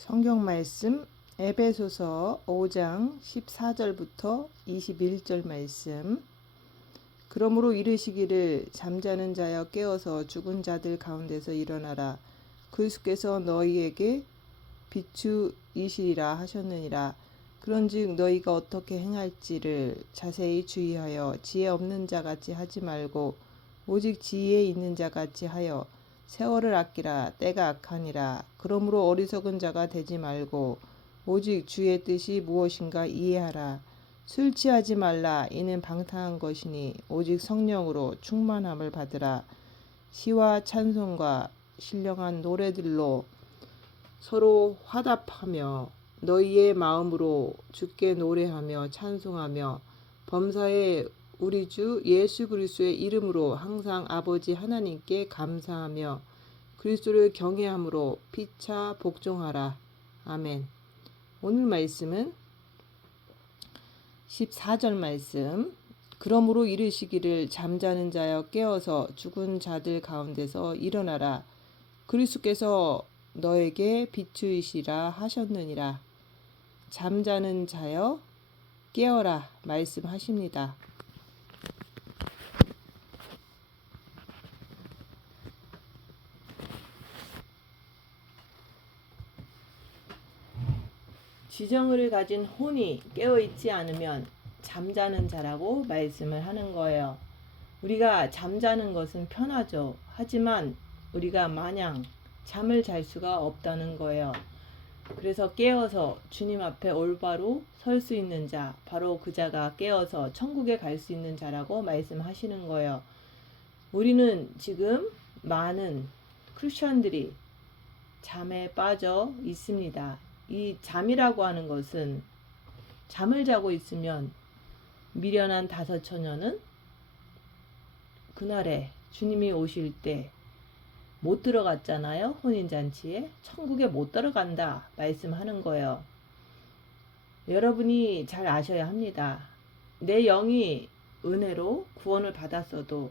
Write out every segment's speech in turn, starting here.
성경 말씀 에베소서 5장 14절부터 21절 말씀. 그러므로 이르시기를 잠자는 자여 깨어서 죽은 자들 가운데서 일어나라. 그리스도께서 너희에게 비추이시리라 하셨느니라. 그런즉 너희가 어떻게 행할지를 자세히 주의하여 지혜 없는 자같이 하지 말고 오직 지혜에 있는 자같이 하여 세월을 아끼라. 때가 악하니라. 그러므로 어리석은 자가 되지 말고 오직 주의 뜻이 무엇인가 이해하라. 술 취하지 말라. 이는 방탕한 것이니 오직 성령으로 충만함을 받으라. 시와 찬송과 신령한 노래들로 서로 화답하며 너희의 마음으로 주께 노래하며 찬송하며 범사에 우리 주 예수 그리스도의 이름으로 항상 아버지 하나님께 감사하며 그리스도를 경외함으로 피차 복종하라. 아멘. 오늘 말씀은 14절 말씀. 그러므로 이르시기를 잠자는 자여 깨어서 죽은 자들 가운데서 일어나라. 그리스도께서 너에게 비추이시라 하셨느니라. 잠자는 자여 깨어라 말씀하십니다. 지정의를 가진 혼이 깨어있지 않으면 잠자는 자라고 말씀을 하는 거예요. 우리가 잠자는 것은 편하죠. 하지만 우리가 마냥 잠을 잘 수가 없다는 거예요. 그래서 깨어서 주님 앞에 올바로 설 수 있는 자, 바로 그 자가 깨어서 천국에 갈 수 있는 자라고 말씀하시는 거예요. 우리는 지금 많은 크리스천들이 잠에 빠져 있습니다. 이 잠이라고 하는 것은 잠을 자고 있으면 미련한 다섯 처녀는 그날에 주님이 오실 때 못 들어갔잖아요. 혼인잔치에. 천국에 못 들어간다 말씀하는 거예요. 여러분이 잘 아셔야 합니다. 내 영이 은혜로 구원을 받았어도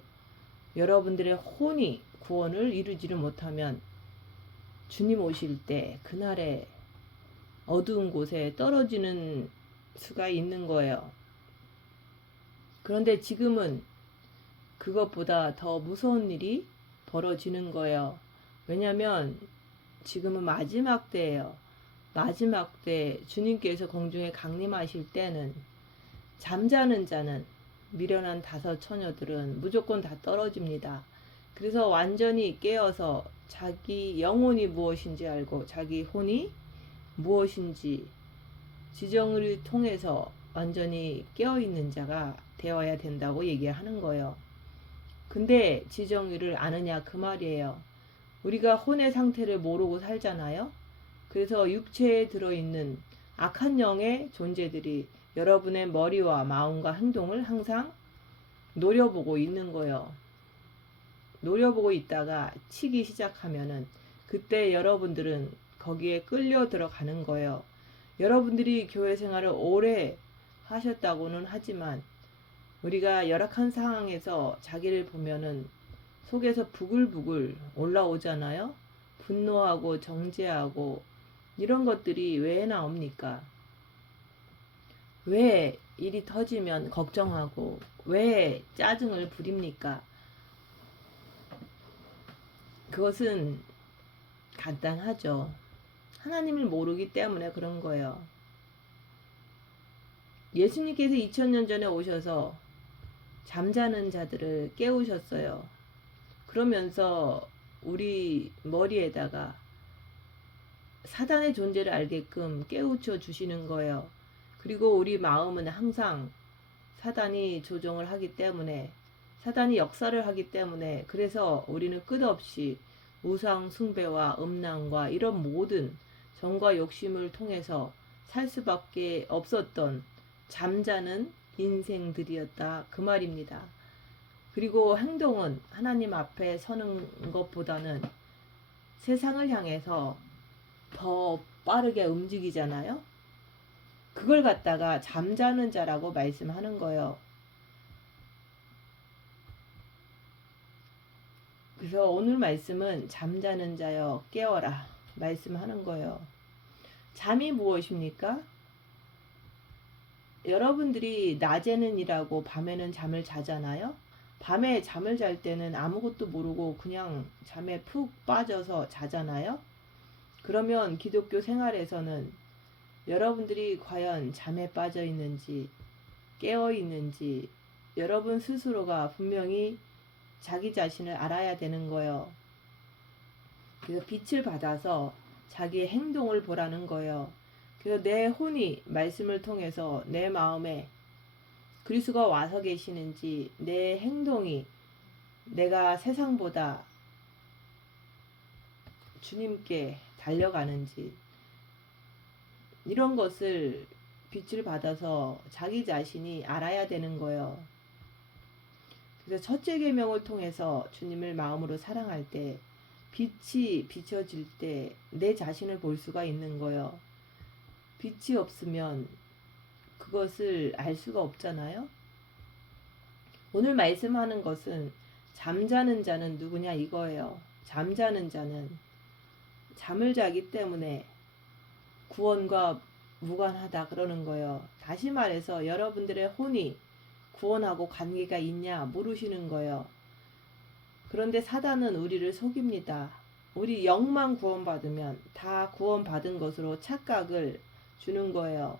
여러분들의 혼이 구원을 이루지를 못하면 주님 오실 때 그날에 어두운 곳에 떨어지는 수가 있는 거예요. 그런데 지금은 그것보다 더 무서운 일이 벌어지는 거예요. 왜냐하면 지금은 마지막 때예요. 마지막 때 주님께서 공중에 강림하실 때는 잠자는 자는 미련한 다섯 처녀들은 무조건 다 떨어집니다. 그래서 완전히 깨어서 자기 영혼이 무엇인지 알고 자기 혼이 무엇인지 지정을 통해서 완전히 깨어있는 자가 되어야 된다고 얘기하는 거예요. 근데 지정의를 아느냐 그 말이에요. 우리가 혼의 상태를 모르고 살잖아요. 그래서 육체에 들어있는 악한 영의 존재들이 여러분의 머리와 마음과 행동을 항상 노려보고 있는 거예요. 노려보고 있다가 치기 시작하면은 그때 여러분들은 거기에 끌려 들어가는 거예요. 여러분들이 교회 생활을 오래 하셨다고는 하지만 우리가 열악한 상황에서 자기를 보면은 속에서 부글부글 올라오잖아요. 분노하고 정죄하고 이런 것들이 왜 나옵니까? 왜 일이 터지면 걱정하고 왜 짜증을 부립니까? 그것은 간단하죠. 하나님을 모르기 때문에 그런 거예요. 예수님께서 2000년 전에 오셔서 잠자는 자들을 깨우셨어요. 그러면서 우리 머리에다가 사단의 존재를 알게끔 깨우쳐 주시는 거예요. 그리고 우리 마음은 항상 사단이 조종을 하기 때문에 사단이 역사를 하기 때문에 그래서 우리는 끝없이 우상 숭배와 음란과 이런 모든 정과 욕심을 통해서 살 수밖에 없었던 잠자는 인생들이었다 그 말입니다. 그리고 행동은 하나님 앞에 서는 것보다는 세상을 향해서 더 빠르게 움직이잖아요. 그걸 갖다가 잠자는 자라고 말씀하는 거예요. 그래서 오늘 말씀은 잠자는 자여 깨어라 말씀하는 거예요. 잠이 무엇입니까? 여러분들이 낮에는 일하고 밤에는 잠을 자잖아요. 밤에 잠을 잘 때는 아무것도 모르고 그냥 잠에 푹 빠져서 자잖아요. 그러면 기독교 생활에서는 여러분들이 과연 잠에 빠져 있는지 깨어 있는지 여러분 스스로가 분명히 자기 자신을 알아야 되는 거예요. 그래서 빛을 받아서 자기의 행동을 보라는 거예요. 그래서 내 혼이 말씀을 통해서 내 마음에 그리스도가 와서 계시는지, 내 행동이 내가 세상보다 주님께 달려가는지, 이런 것을 빛을 받아서 자기 자신이 알아야 되는 거예요. 그래서 첫째 계명을 통해서 주님을 마음으로 사랑할 때 빛이 비춰질 때 내 자신을 볼 수가 있는 거예요. 빛이 없으면 그것을 알 수가 없잖아요. 오늘 말씀하는 것은 잠자는 자는 누구냐 이거예요. 잠자는 자는 잠을 자기 때문에 구원과 무관하다 그러는 거예요. 다시 말해서 여러분들의 혼이 구원하고 관계가 있냐 물으시는 거예요. 그런데 사단은 우리를 속입니다. 우리 영만 구원받으면 다 구원받은 것으로 착각을 주는 거예요.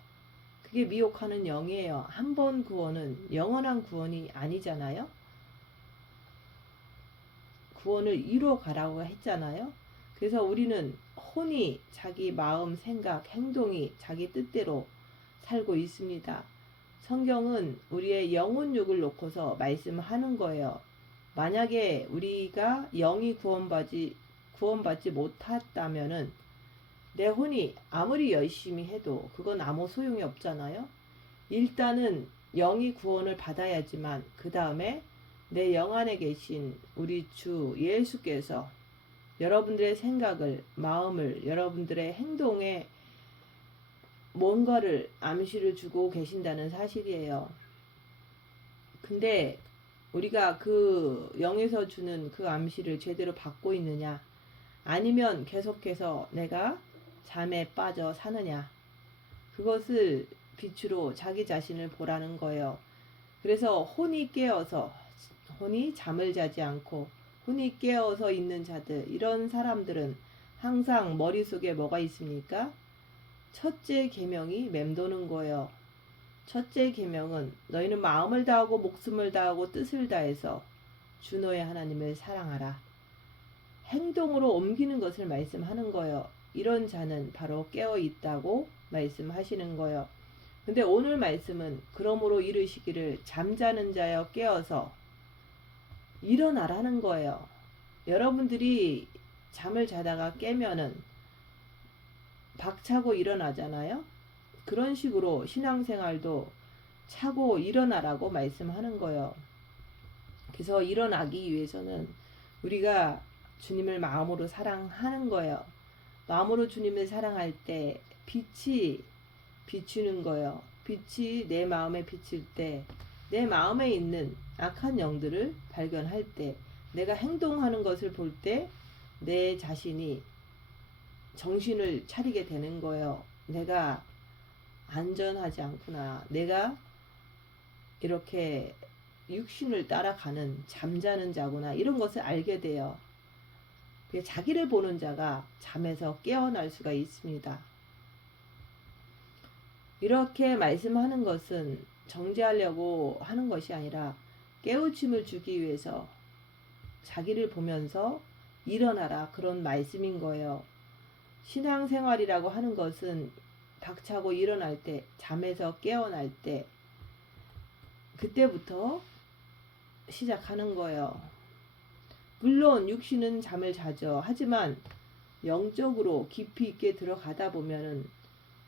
그게 미혹하는 영이에요. 한 번 구원은 영원한 구원이 아니잖아요. 구원을 이루어 가라고 했잖아요. 그래서 우리는 혼이 자기 마음, 생각, 행동이 자기 뜻대로 살고 있습니다. 성경은 우리의 영혼육을 놓고서 말씀하는 거예요. 만약에 우리가 영이 구원받지 못했다면은 내 혼이 아무리 열심히 해도 그건 아무 소용이 없잖아요. 일단은 영이 구원을 받아야지만 그 다음에 내 영 안에 계신 우리 주 예수께서 여러분들의 생각을, 마음을, 여러분들의 행동에 뭔가를 암시를 주고 계신다는 사실이에요. 근데 우리가 그 영에서 주는 그 암시를 제대로 받고 있느냐, 아니면 계속해서 내가 잠에 빠져 사느냐, 그것을 빛으로 자기 자신을 보라는 거예요. 그래서 혼이 깨어서, 혼이 잠을 자지 않고 혼이 깨어서 있는 자들, 이런 사람들은 항상 머릿속에 뭐가 있습니까? 첫째 계명이 맴도는 거예요. 첫째 계명은 너희는 마음을 다하고 목숨을 다하고 뜻을 다해서 주 너의 하나님을 사랑하라. 행동으로 옮기는 것을 말씀하는 거예요. 이런 자는 바로 깨어 있다고 말씀하시는 거예요. 근데 오늘 말씀은 그러므로 이르시기를 잠자는 자여 깨어서 일어나라는 거예요. 여러분들이 잠을 자다가 깨면은 박차고 일어나잖아요. 그런 식으로 신앙생활도 차고 일어나라고 말씀하는 거예요. 그래서 일어나기 위해서는 우리가 주님을 마음으로 사랑하는 거예요. 마음으로 주님을 사랑할 때 빛이 비추는 거예요. 빛이 내 마음에 비칠 때, 내 마음에 있는 악한 영들을 발견할 때, 내가 행동하는 것을 볼 때 내 자신이 정신을 차리게 되는 거예요. 내가 안전하지 않구나. 내가 이렇게 육신을 따라가는 잠자는 자구나. 이런 것을 알게 돼요. 자기를 보는 자가 잠에서 깨어날 수가 있습니다. 이렇게 말씀하는 것은 정죄하려고 하는 것이 아니라 깨우침을 주기 위해서 자기를 보면서 일어나라, 그런 말씀인 거예요. 신앙생활이라고 하는 것은 박차고 일어날 때, 잠에서 깨어날 때, 그때부터 시작하는 거예요. 물론 육신은 잠을 자죠. 하지만 영적으로 깊이 있게 들어가다 보면은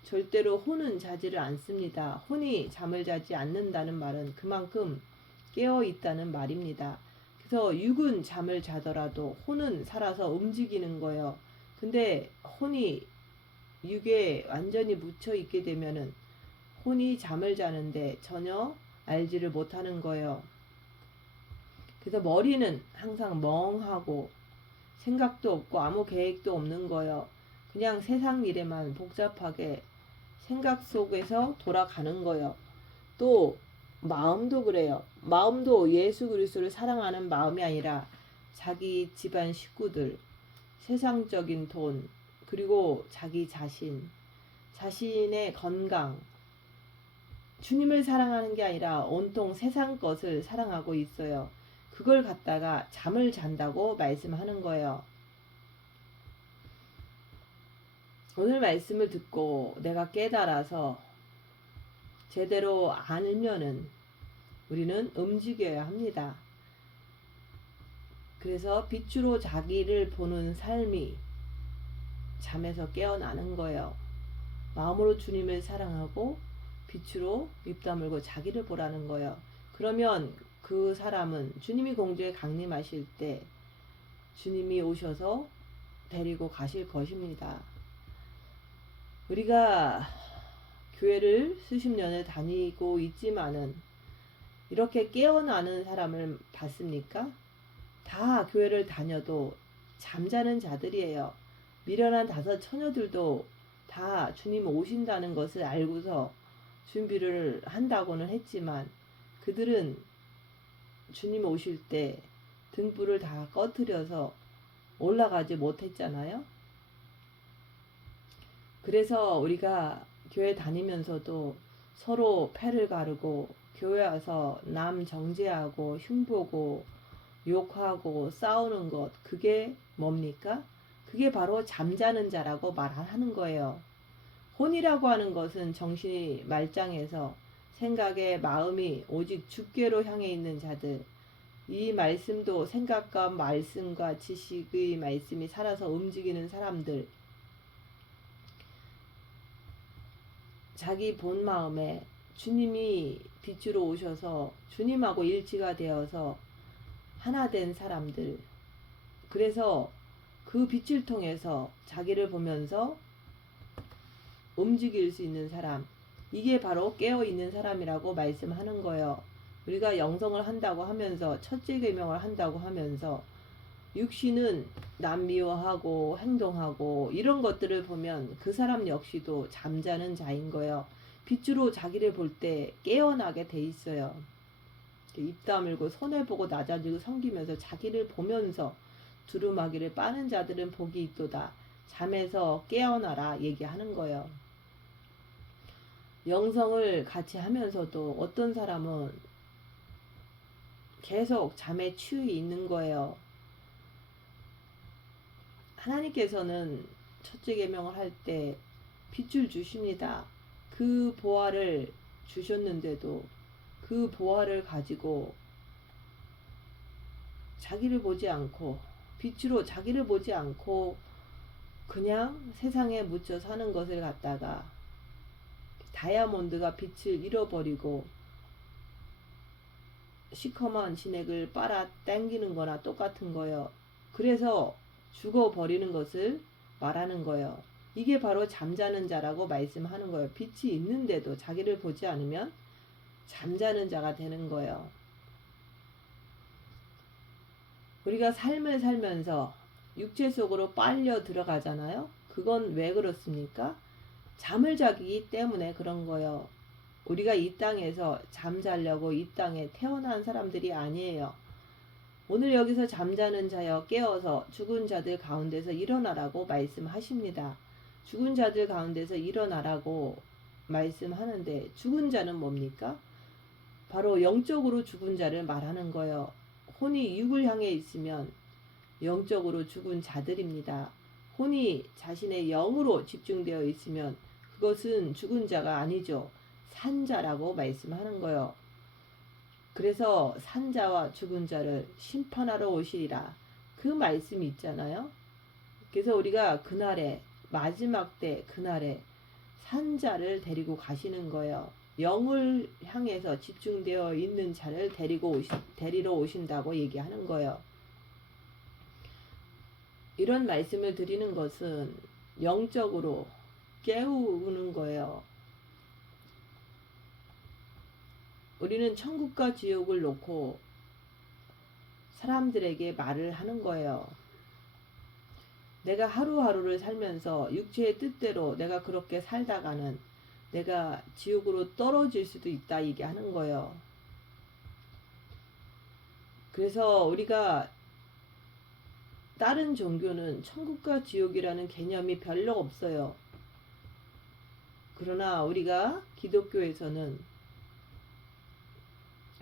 절대로 혼은 자지를 않습니다. 혼이 잠을 자지 않는다는 말은 그만큼 깨어 있다는 말입니다. 그래서 육은 잠을 자더라도 혼은 살아서 움직이는 거예요. 근데 혼이 육에 완전히 묻혀 있게 되면은 혼이 잠을 자는데 전혀 알지를 못하는 거예요. 그래서 머리는 항상 멍하고 생각도 없고 아무 계획도 없는 거예요. 그냥 세상 일에만 복잡하게 생각 속에서 돌아가는 거예요. 또 마음도 그래요. 마음도 예수 그리스도를 사랑하는 마음이 아니라 자기 집안 식구들, 세상적인 돈, 그리고 자기 자신, 자신의 건강, 주님을 사랑하는 게 아니라 온통 세상 것을 사랑하고 있어요. 그걸 갖다가 잠을 잔다고 말씀하는 거예요. 오늘 말씀을 듣고 내가 깨달아서 제대로 알면은 우리는 움직여야 합니다. 그래서 빛으로 자기를 보는 삶이 잠에서 깨어나는 거예요. 마음으로 주님을 사랑하고 빛으로 입 다물고 자기를 보라는 거예요. 그러면 그 사람은 주님이 공주에 강림하실 때 주님이 오셔서 데리고 가실 것입니다. 우리가 교회를 수십 년을 다니고 있지만은 이렇게 깨어나는 사람을 봤습니까? 다 교회를 다녀도 잠자는 자들이에요. 미련한 다섯 처녀들도 다 주님 오신다는 것을 알고서 준비를 한다고는 했지만 그들은 주님 오실 때 등불을 다 꺼뜨려서 올라가지 못했잖아요. 그래서 우리가 교회 다니면서도 서로 패를 가르고 교회 와서 남 정죄하고 흉보고 욕하고 싸우는 것, 그게 뭡니까? 그게 바로 잠자는 자라고 말하는 거예요. 혼이라고 하는 것은 정신이 말짱해서 생각에 마음이 오직 주께로 향해 있는 자들, 이 말씀도 생각과 말씀과 지식의 말씀이 살아서 움직이는 사람들, 자기 본 마음에 주님이 빛으로 오셔서 주님하고 일치가 되어서 하나 된 사람들, 그래서 그 빛을 통해서 자기를 보면서 움직일 수 있는 사람, 이게 바로 깨어있는 사람이라고 말씀하는 거예요. 우리가 영성을 한다고 하면서 첫째 계명을 한다고 하면서 육신은 남 미워하고 행동하고 이런 것들을 보면 그 사람 역시도 잠자는 자인 거예요. 빛으로 자기를 볼 때 깨어나게 돼 있어요. 입 다물고 손해보고 낮아지고 섬기면서 자기를 보면서 두루마기를 빠는 자들은 복이 있도다. 잠에서 깨어나라 얘기하는 거예요. 영성을 같이 하면서도 어떤 사람은 계속 잠에 취해 있는 거예요. 하나님께서는 첫째 계명을 할 때 빛을 주십니다. 그 보화를 주셨는데도 그 보화를 가지고 자기를 보지 않고 빛으로 자기를 보지 않고 그냥 세상에 묻혀 사는 것을 갖다가 다이아몬드가 빛을 잃어버리고 시커먼 진액을 빨아 당기는 거나 똑같은 거예요. 그래서 죽어버리는 것을 말하는 거예요. 이게 바로 잠자는 자라고 말씀하는 거예요. 빛이 있는데도 자기를 보지 않으면 잠자는 자가 되는 거예요. 우리가 삶을 살면서 육체 속으로 빨려 들어가잖아요. 그건 왜 그렇습니까? 잠을 자기 때문에 그런 거예요. 우리가 이 땅에서 잠자려고 이 땅에 태어난 사람들이 아니에요. 오늘 여기서 잠자는 자여 깨어서 죽은 자들 가운데서 일어나라고 말씀하십니다. 죽은 자들 가운데서 일어나라고 말씀하는데 죽은 자는 뭡니까? 바로 영적으로 죽은 자를 말하는 거예요. 혼이 육을 향해 있으면 영적으로 죽은 자들입니다. 혼이 자신의 영으로 집중되어 있으면 그것은 죽은 자가 아니죠. 산자라고 말씀하는 거예요. 그래서 산자와 죽은 자를 심판하러 오시리라. 그 말씀이 있잖아요. 그래서 우리가 그날에 마지막 때 그날에 산자를 데리고 가시는 거예요. 영을 향해서 집중되어 있는 자를 데리러 오신다고 얘기하는 거예요. 이런 말씀을 드리는 것은 영적으로 깨우는 거예요. 우리는 천국과 지옥을 놓고 사람들에게 말을 하는 거예요. 내가 하루하루를 살면서 육체의 뜻대로 내가 그렇게 살다가는 내가 지옥으로 떨어질 수도 있다 얘기하는 거예요. 그래서 우리가 다른 종교는 천국과 지옥이라는 개념이 별로 없어요. 그러나 우리가 기독교에서는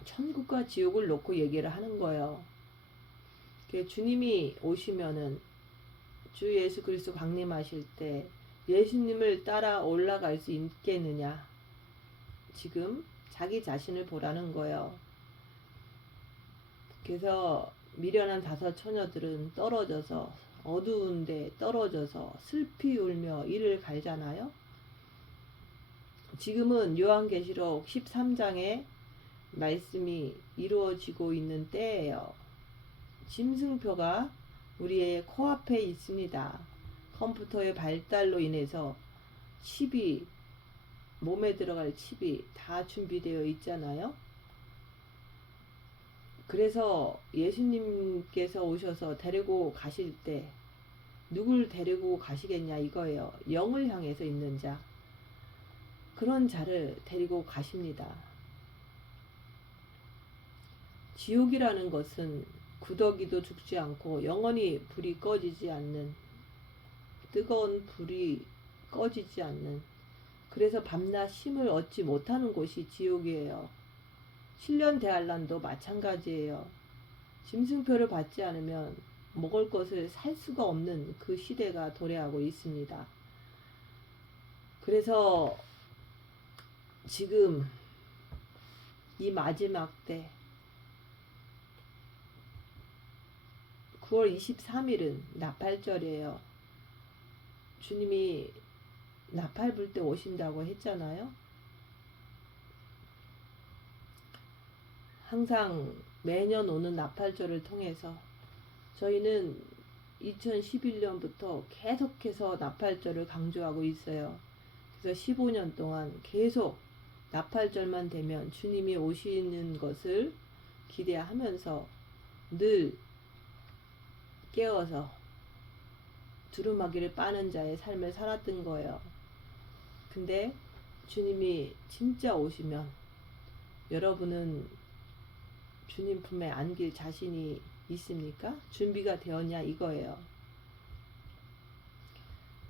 천국과 지옥을 놓고 얘기를 하는 거예요. 주님이 오시면은 주 예수 그리스도 강림하실 때 예수님을 따라 올라갈 수 있겠느냐. 지금 자기 자신을 보라는 거예요. 그래서 미련한 다섯 처녀들은 떨어져서 어두운 데 떨어져서 슬피 울며 이를 갈잖아요. 지금은 요한계시록 13장에 말씀이 이루어지고 있는 때예요. 짐승표가 우리의 코앞에 있습니다. 컴퓨터의 발달로 인해서 칩이 몸에 들어갈 칩이 다 준비되어 있잖아요. 그래서 예수님께서 오셔서 데리고 가실 때 누굴 데리고 가시겠냐 이거예요. 영을 향해서 있는 자. 그런 자를 데리고 가십니다. 지옥이라는 것은 구더기도 죽지 않고 영원히 불이 꺼지지 않는, 뜨거운 불이 꺼지지 않는, 그래서 밤낮 쉼을 얻지 못하는 곳이 지옥이에요. 7년 대환란도 마찬가지예요. 짐승표를 받지 않으면 먹을 것을 살 수가 없는 그 시대가 도래하고 있습니다. 그래서 지금 이 마지막 때 9월 23일은 나팔절이에요. 주님이 나팔 불 때 오신다고 했잖아요. 항상 매년 오는 나팔절을 통해서 저희는 2011년부터 계속해서 나팔절을 강조하고 있어요. 그래서 15년 동안 계속 나팔절만 되면 주님이 오시는 것을 기대하면서 늘 깨어서 두루마기를 빠는 자의 삶을 살았던 거예요. 근데 주님이 진짜 오시면 여러분은 주님 품에 안길 자신이 있습니까? 준비가 되었냐 이거예요.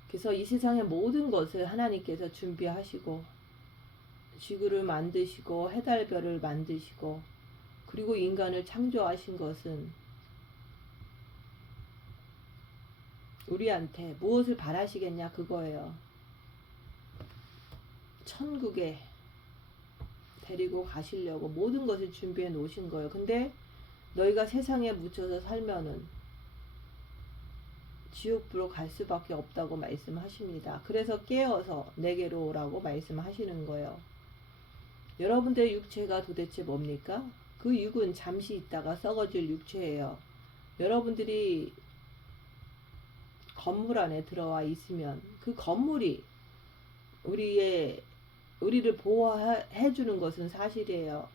그래서 이 세상의 모든 것을 하나님께서 준비하시고 지구를 만드시고 해달별을 만드시고 그리고 인간을 창조하신 것은 우리한테 무엇을 바라시겠냐 그거예요. 천국에 데리고 가시려고 모든 것을 준비해 놓으신 거예요. 근데 너희가 세상에 묻혀서 살면은 지옥불로 갈 수밖에 없다고 말씀하십니다. 그래서 깨어서 내게로 오라고 말씀하시는 거예요. 여러분들의 육체가 도대체 뭡니까? 그 육은 잠시 있다가 썩어질 육체예요. 여러분들이 건물 안에 들어와 있으면 그 건물이 우리를 보호해 주는 것은 사실이에요.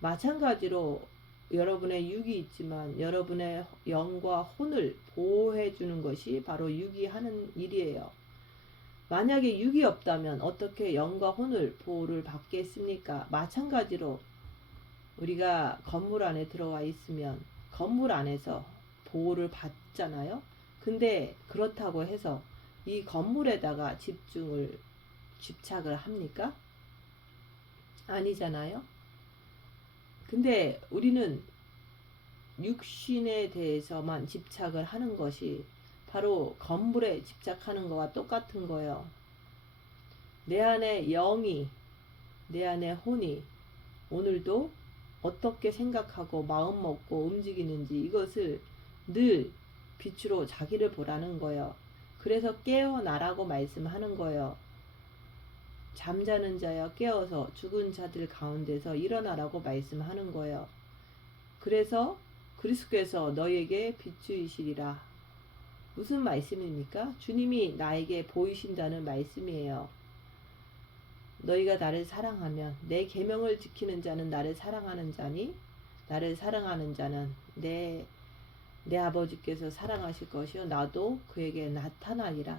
마찬가지로 여러분의 육이 있지만 여러분의 영과 혼을 보호해 주는 것이 바로 육이 하는 일이에요. 만약에 육이 없다면 어떻게 영과 혼을 보호를 받겠습니까? 마찬가지로 우리가 건물 안에 들어와 있으면 건물 안에서 보호를 받잖아요. 근데 그렇다고 해서 이 건물에다가 집착을 합니까? 아니잖아요. 근데 우리는 육신에 대해서만 집착을 하는 것이 바로 건물에 집착하는 거와 똑같은 거예요. 내 안에 영이, 내 안에 혼이 오늘도 어떻게 생각하고 마음 먹고 움직이는지 이것을 늘 빛으로 자기를 보라는 거예요. 그래서 깨어나라고 말씀하는 거예요. 잠자는 자여 깨어서 죽은 자들 가운데서 일어나라고 말씀하는 거예요. 그래서 그리스도께서 너희에게 빛주이시리라. 무슨 말씀입니까? 주님이 나에게 보이신다는 말씀이에요. 너희가 나를 사랑하면 내 계명을 지키는 자는 나를 사랑하는 자니 나를 사랑하는 자는 내 내 아버지께서 사랑하실 것이요 나도 그에게 나타나리라.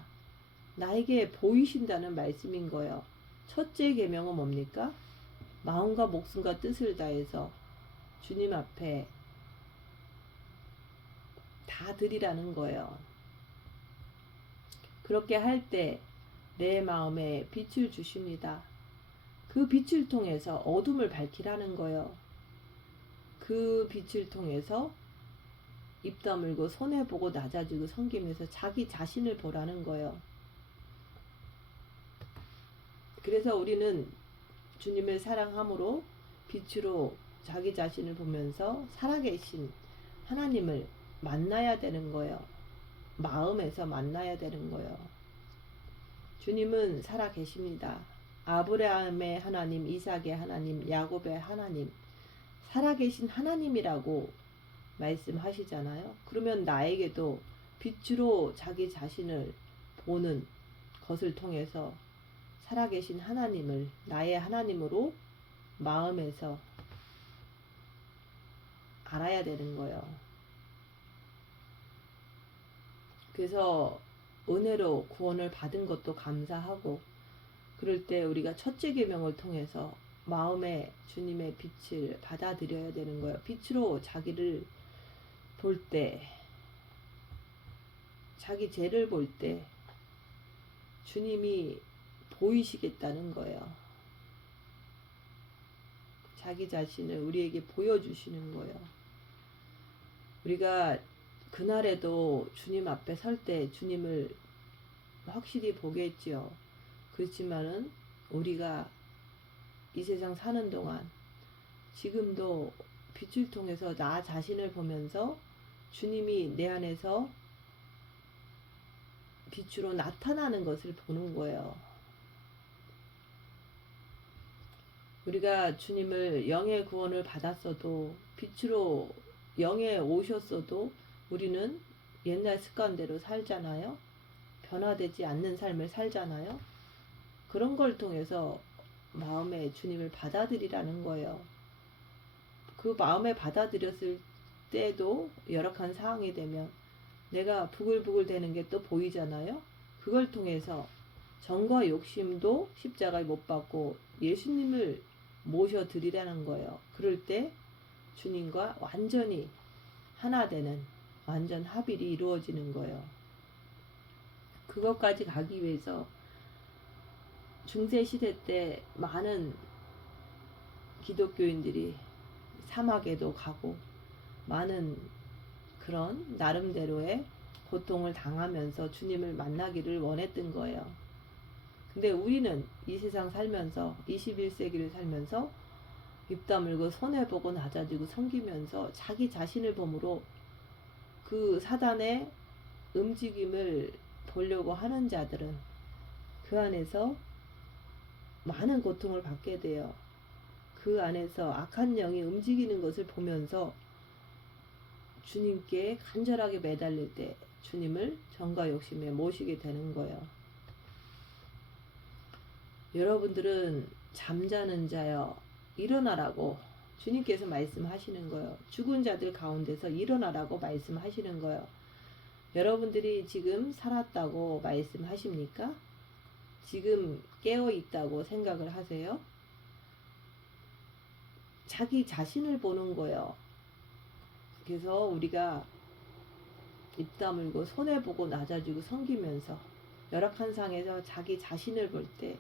나에게 보이신다는 말씀인 거예요. 첫째 계명은 뭡니까? 마음과 목숨과 뜻을 다해서 주님 앞에 다 드리라는 거예요. 그렇게 할 때 내 마음에 빛을 주십니다. 그 빛을 통해서 어둠을 밝히라는 거예요. 그 빛을 통해서 입 다물고 손해보고 낮아지고 섬기면서 자기 자신을 보라는 거예요. 그래서 우리는 주님을 사랑함으로 빛으로 자기 자신을 보면서 살아계신 하나님을 만나야 되는 거예요. 마음에서 만나야 되는 거예요. 주님은 살아계십니다. 아브라함의 하나님, 이삭의 하나님, 야곱의 하나님, 살아계신 하나님이라고 말씀하시잖아요. 그러면 나에게도 빛으로 자기 자신을 보는 것을 통해서 살아계신 하나님을 나의 하나님으로 마음에서 알아야 되는 거예요. 그래서 은혜로 구원을 받은 것도 감사하고, 그럴 때 우리가 첫째 계명을 통해서 마음에 주님의 빛을 받아들여야 되는 거예요. 빛으로 자기를 볼 때, 자기 죄를 볼 때 주님이 보이시겠다는 거예요. 자기 자신을 우리에게 보여주시는 거예요. 우리가 그날에도 주님 앞에 설 때 주님을 확실히 보겠지요. 그렇지만은 우리가 이 세상 사는 동안 지금도 빛을 통해서 나 자신을 보면서 주님이 내 안에서 빛으로 나타나는 것을 보는 거예요. 우리가 주님을 영의 구원을 받았어도, 빛으로 영에 오셨어도 우리는 옛날 습관대로 살잖아요. 변화되지 않는 삶을 살잖아요. 그런 걸 통해서 마음에 주님을 받아들이라는 거예요. 그 마음에 받아들였을 때도 열악한 상황이 되면 내가 부글부글 되는 게 또 보이잖아요. 그걸 통해서 정과 욕심도 십자가에 못 박고 예수님을 모셔드리라는 거예요. 그럴 때 주님과 완전히 하나 되는 완전 합일이 이루어지는 거예요. 그것까지 가기 위해서 중세시대 때 많은 기독교인들이 사막에도 가고 많은 그런 나름대로의 고통을 당하면서 주님을 만나기를 원했던 거예요. 근데 우리는 이 세상 살면서 21세기를 살면서 입 다물고 손해보고 낮아지고 섬기면서 자기 자신을 보므로 그 사단의 움직임을 보려고 하는 자들은 그 안에서 많은 고통을 받게 돼요. 그 안에서 악한 영이 움직이는 것을 보면서 주님께 간절하게 매달릴 때 주님을 정과 욕심에 모시게 되는 거예요. 여러분들은 잠자는 자여 일어나라고 주님께서 말씀하시는 거예요. 죽은 자들 가운데서 일어나라고 말씀하시는 거예요. 여러분들이 지금 살았다고 말씀하십니까? 지금 깨어 있다고 생각을 하세요? 자기 자신을 보는 거예요. 그래서 우리가 입 다물고 손해보고 낮아지고 섬기면서 열악한 상에서 자기 자신을 볼 때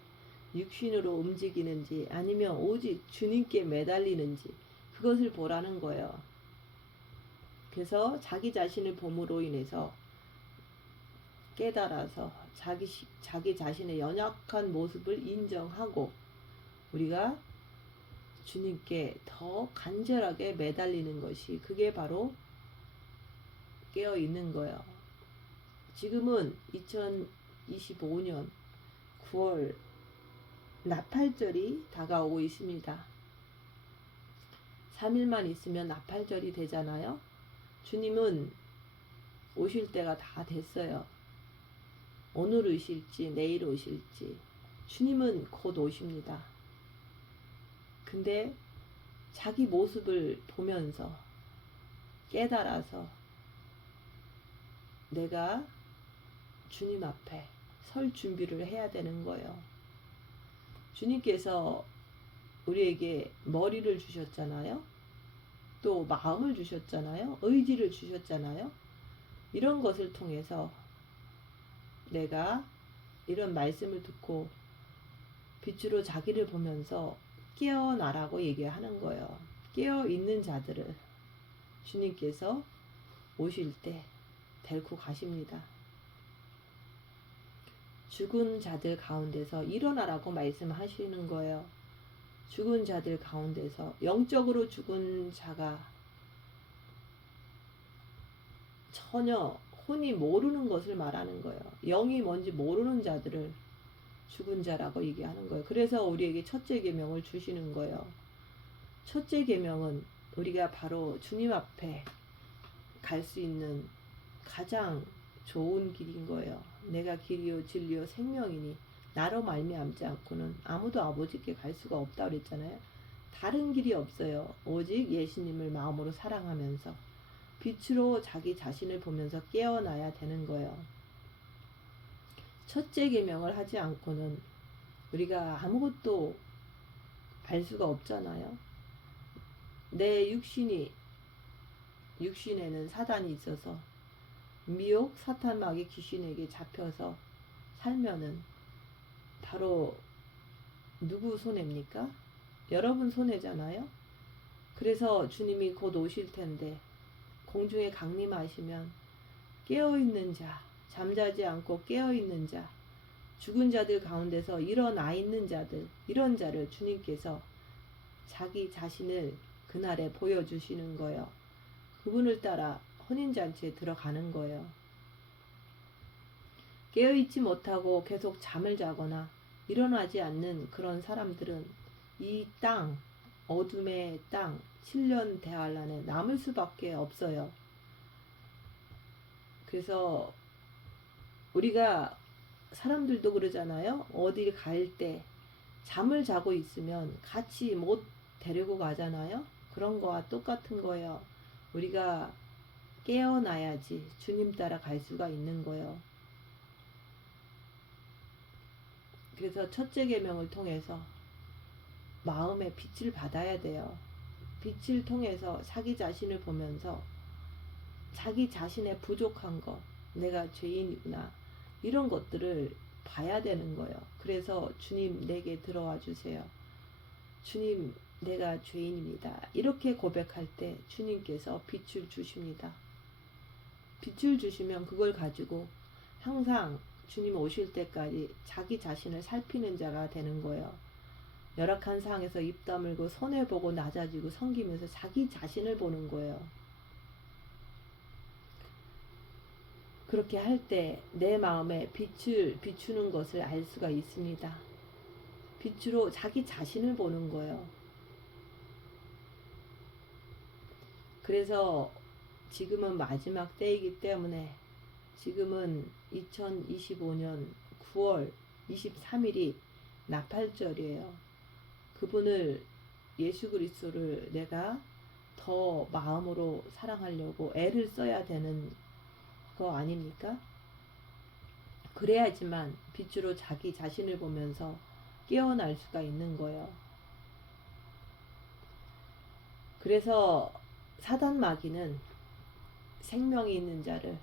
육신으로 움직이는지 아니면 오직 주님께 매달리는지 그것을 보라는 거예요. 그래서 자기 자신을 봄으로 인해서 깨달아서 자기 자신의 연약한 모습을 인정하고 우리가 주님께 더 간절하게 매달리는 것이 그게 바로 깨어 있는 거예요. 지금은 2025년 9월 나팔절이 다가오고 있습니다. 3일만 있으면 나팔절이 되잖아요. 주님은 오실 때가 다 됐어요. 오늘 오실지 내일 오실지 주님은 곧 오십니다. 근데 자기 모습을 보면서 깨달아서 내가 주님 앞에 설 준비를 해야 되는 거예요. 주님께서 우리에게 머리를 주셨잖아요. 또 마음을 주셨잖아요. 의지를 주셨잖아요. 이런 것을 통해서 내가 이런 말씀을 듣고 빛으로 자기를 보면서 깨어나라고 얘기하는 거예요. 깨어있는 자들을 주님께서 오실 때 데리고 가십니다. 죽은 자들 가운데서 일어나라고 말씀하시는 거예요. 죽은 자들 가운데서 영적으로 죽은 자가 전혀 혼이 모르는 것을 말하는 거예요. 영이 뭔지 모르는 자들을 죽은 자라고 얘기하는 거예요. 그래서 우리에게 첫째 계명을 주시는 거예요. 첫째 계명은 우리가 바로 주님 앞에 갈 수 있는 가장 좋은 길인 거예요. 내가 길이요 진리요 생명이니 나로 말미암지 않고는 아무도 아버지께 갈 수가 없다 그랬잖아요. 다른 길이 없어요. 오직 예수님을 마음으로 사랑하면서 빛으로 자기 자신을 보면서 깨어나야 되는 거예요. 첫째 계명을 하지 않고는 우리가 아무것도 알 수가 없잖아요. 내 육신에는 사단이 있어서 미혹 사탄마귀 귀신에게 잡혀서 살면은 바로 누구 손해입니까? 여러분 손해잖아요. 그래서 주님이 곧 오실 텐데 공중에 강림하시면 깨어있는 자, 잠자지 않고 깨어있는 자, 죽은 자들 가운데서 일어나 있는 자들, 이런 자를 주님께서 자기 자신을 그날에 보여주시는 거예요. 그분을 따라 혼인잔치에 들어가는 거예요. 깨어있지 못하고 계속 잠을 자거나 일어나지 않는 그런 사람들은 이 땅, 어둠의 땅, 7년 대환란에 남을 수밖에 없어요. 그래서 우리가 사람들도 그러잖아요. 어디 갈 때 잠을 자고 있으면 같이 못 데리고 가잖아요. 그런 거와 똑같은 거예요. 우리가 깨어나야지 주님 따라 갈 수가 있는 거예요. 그래서 첫째 계명을 통해서 마음의 빛을 받아야 돼요. 빛을 통해서 자기 자신을 보면서 자기 자신의 부족한 것, 내가 죄인이구나, 이런 것들을 봐야 되는 거예요. 그래서 주님 내게 들어와 주세요. 주님 내가 죄인입니다. 이렇게 고백할 때 주님께서 빛을 주십니다. 빛을 주시면 그걸 가지고 항상 주님 오실 때까지 자기 자신을 살피는 자가 되는 거예요. 열악한 상황에서 입 다물고 손해보고 낮아지고 섬기면서 자기 자신을 보는 거예요. 그렇게 할 때 내 마음에 빛을 비추는 것을 알 수가 있습니다. 빛으로 자기 자신을 보는 거예요. 그래서 지금은 마지막 때이기 때문에 지금은 2025년 9월 23일이 나팔절이에요. 그분을 예수 그리스도를 내가 더 마음으로 사랑하려고 애를 써야 되는 거 아닙니까? 그래야지만 빛으로 자기 자신을 보면서 깨어날 수가 있는 거예요. 그래서 사단 마귀는 생명이 있는 자를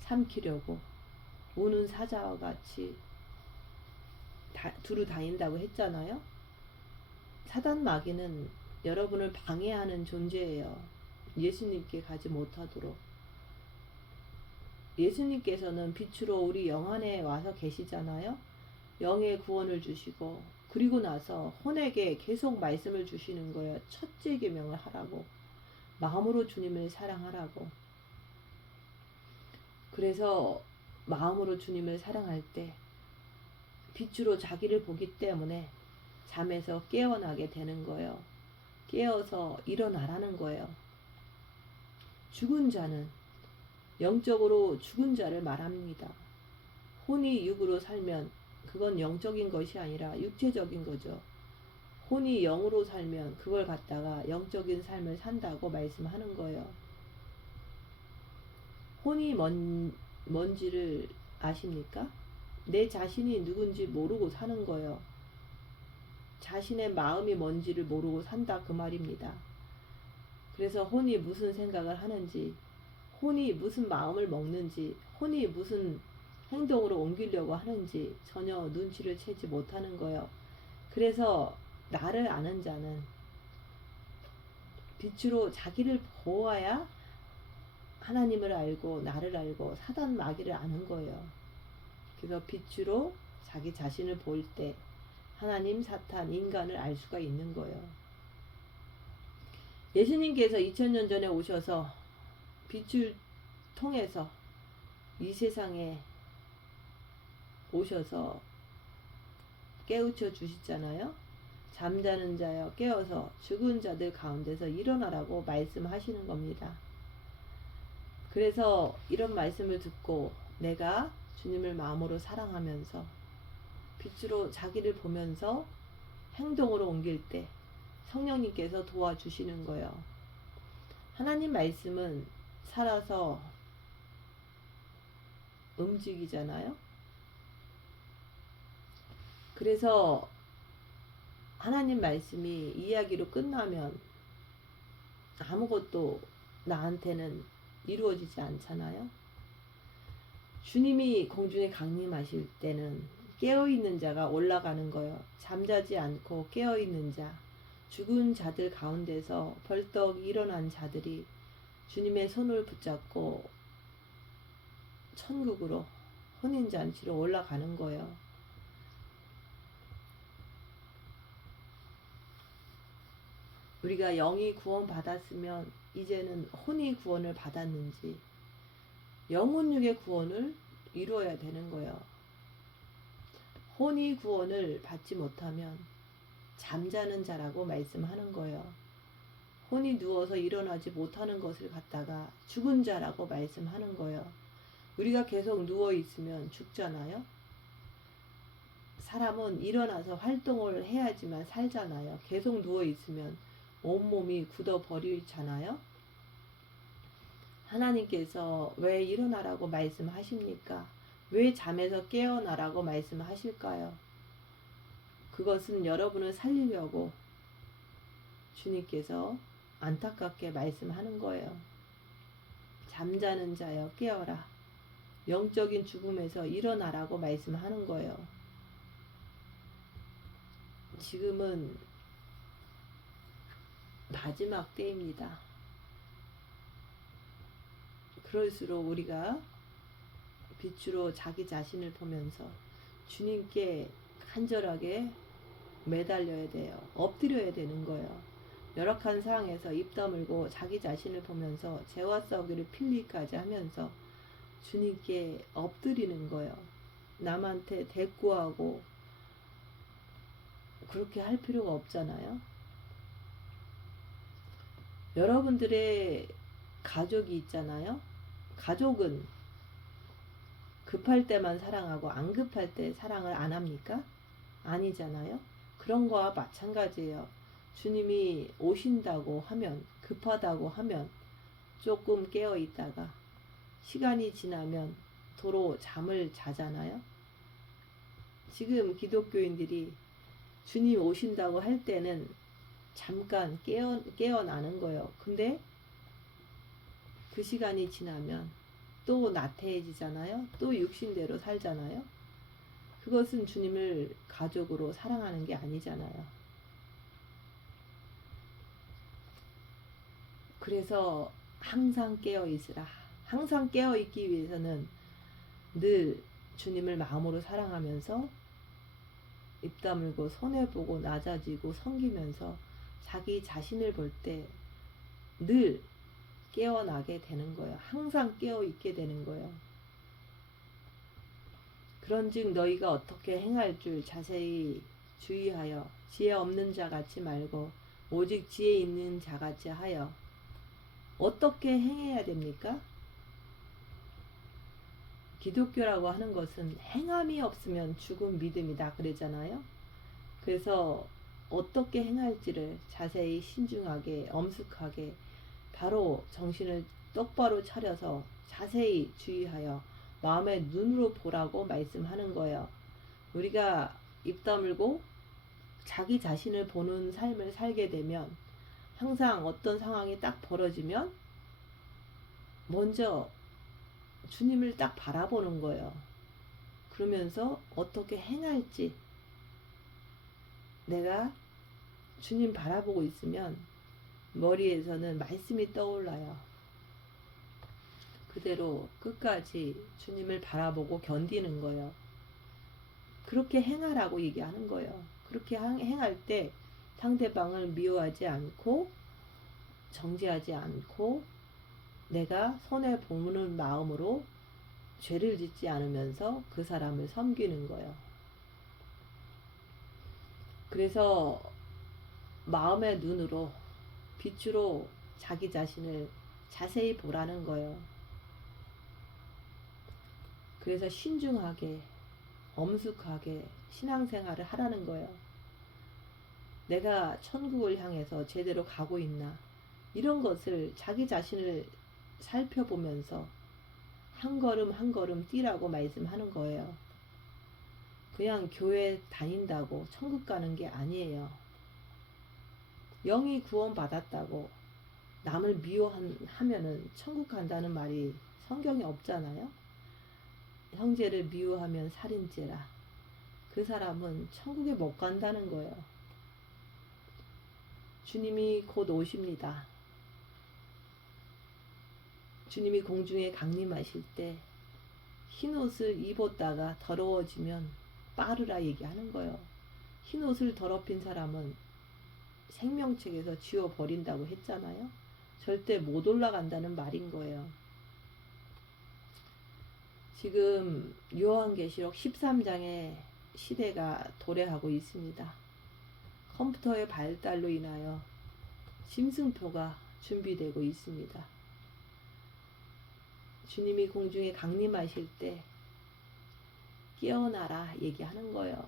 삼키려고 우는 사자와 같이 두루 다닌다고 했잖아요. 사단 마귀는 여러분을 방해하는 존재예요. 예수님께 가지 못하도록. 예수님께서는 빛으로 우리 영 안에 와서 계시잖아요. 영의 구원을 주시고 그리고 나서 혼에게 계속 말씀을 주시는 거예요. 첫째 계명을 하라고. 마음으로 주님을 사랑하라고. 그래서 마음으로 주님을 사랑할 때 빛으로 자기를 보기 때문에 잠에서 깨어나게 되는 거예요. 깨어서 일어나라는 거예요. 죽은 자는 영적으로 죽은 자를 말합니다. 혼이 육으로 살면 그건 영적인 것이 아니라 육체적인 거죠. 혼이 영으로 살면 그걸 갖다가 영적인 삶을 산다고 말씀하는 거예요. 혼이 뭔지를 아십니까? 내 자신이 누군지 모르고 사는 거예요. 자신의 마음이 뭔지를 모르고 산다 그 말입니다. 그래서 혼이 무슨 생각을 하는지, 혼이 무슨 마음을 먹는지, 혼이 무슨 행동으로 옮기려고 하는지 전혀 눈치를 채지 못하는 거예요. 그래서 나를 아는 자는 빛으로 자기를 보아야 하나님을 알고 나를 알고 사단 마귀를 아는 거예요. 그래서 빛으로 자기 자신을 볼 때 하나님, 사탄, 인간을 알 수가 있는 거예요. 예수님께서 2000년 전에 오셔서 빛을 통해서 이 세상에 오셔서 깨우쳐 주시잖아요. 잠자는 자여 깨어서 죽은 자들 가운데서 일어나라고 말씀하시는 겁니다. 그래서 이런 말씀을 듣고 내가 주님을 마음으로 사랑하면서 빛으로 자기를 보면서 행동으로 옮길 때 성령님께서 도와주시는 거예요. 하나님 말씀은 살아서 움직이잖아요. 그래서 하나님 말씀이 이야기로 끝나면 아무것도 나한테는 이루어지지 않잖아요. 주님이 공중에 강림하실 때는 깨어있는 자가 올라가는 거예요. 잠자지 않고 깨어있는 자, 죽은 자들 가운데서 벌떡 일어난 자들이 주님의 손을 붙잡고 천국으로 혼인잔치로 올라가는 거예요. 우리가 영이 구원 받았으면 이제는 혼이 구원을 받았는지 영혼육의 구원을 이루어야 되는 거예요. 혼이 구원을 받지 못하면 잠자는 자라고 말씀하는 거예요. 혼이 누워서 일어나지 못하는 것을 갖다가 죽은 자라고 말씀하는 거예요. 우리가 계속 누워 있으면 죽잖아요. 사람은 일어나서 활동을 해야지만 살잖아요. 계속 누워 있으면 온몸이 굳어버리잖아요. 하나님께서 왜 일어나라고 말씀하십니까? 왜 잠에서 깨어나라고 말씀하실까요? 그것은 여러분을 살리려고 주님께서 안타깝게 말씀하는 거예요. 잠자는 자여 깨어라. 영적인 죽음에서 일어나라고 말씀하는 거예요. 지금은 마지막 때입니다. 그럴수록 우리가 빛으로 자기 자신을 보면서 주님께 간절하게 매달려야 돼요. 엎드려야 되는 거예요. 열악한 상황에서 입 다물고 자기 자신을 보면서 죄와 싸우기를 필리까지 하면서 주님께 엎드리는 거예요. 남한테 대꾸하고 그렇게 할 필요가 없잖아요. 여러분들의 가족이 있잖아요. 가족은 급할 때만 사랑하고 안 급할 때 사랑을 안 합니까? 아니잖아요. 그런 거와 마찬가지예요. 주님이 오신다고 하면, 급하다고 하면 조금 깨어 있다가 시간이 지나면 도로 잠을 자잖아요. 지금 기독교인들이 주님 오신다고 할 때는 잠깐 깨어나는 거예요. 근데 그 시간이 지나면 또 나태해지잖아요. 또 육신대로 살잖아요. 그것은 주님을 가족으로 사랑하는 게 아니잖아요. 그래서 항상 깨어 있으라. 항상 깨어 있기 위해서는 늘 주님을 마음으로 사랑하면서 입 다물고 손해보고 낮아지고 섬기면서 자기 자신을 볼 때 늘 깨어나게 되는 거예요. 항상 깨어 있게 되는 거예요. 그런즉 너희가 어떻게 행할 줄 자세히 주의하여 지혜 없는 자 같이 말고 오직 지혜 있는 자 같이 하여. 어떻게 행해야 됩니까? 기독교라고 하는 것은 행함이 없으면 죽은 믿음이다 그러잖아요. 그래서 어떻게 행할지를 자세히 신중하게 엄숙하게 바로 정신을 똑바로 차려서 자세히 주의하여 마음의 눈으로 보라고 말씀하는 거예요. 우리가 입 다물고 자기 자신을 보는 삶을 살게 되면 항상 어떤 상황이 딱 벌어지면 먼저 주님을 딱 바라보는 거예요. 그러면서 어떻게 행할지 내가 주님 바라보고 있으면 머리에서는 말씀이 떠올라요. 그대로 끝까지 주님을 바라보고 견디는 거예요. 그렇게 행하라고 얘기하는 거예요. 그렇게 행할 때 상대방을 미워하지 않고 정죄하지 않고 내가 손해보는 마음으로 죄를 짓지 않으면서 그 사람을 섬기는 거예요. 그래서 마음의 눈으로 빛으로 자기 자신을 자세히 보라는 거예요. 그래서 신중하게 엄숙하게 신앙생활을 하라는 거예요. 내가 천국을 향해서 제대로 가고 있나 이런 것을 자기 자신을 살펴보면서 한 걸음 한 걸음 뛰라고 말씀하는 거예요. 그냥 교회 다닌다고 천국 가는 게 아니에요. 영이 구원 받았다고 남을 미워하면은 천국 간다는 말이 성경에 없잖아요. 형제를 미워하면 살인죄라. 그 사람은 천국에 못 간다는 거예요. 주님이 곧 오십니다. 주님이 공중에 강림하실 때 흰옷을 입었다가 더러워지면 빠르라 얘기하는 거예요. 흰옷을 더럽힌 사람은 생명책에서 지워버린다고 했잖아요. 절대 못 올라간다는 말인 거예요. 지금 요한계시록 13장의 시대가 도래하고 있습니다. 컴퓨터의 발달로 인하여 짐승표가 준비되고 있습니다. 주님이 공중에 강림하실 때 깨어나라 얘기하는 거예요.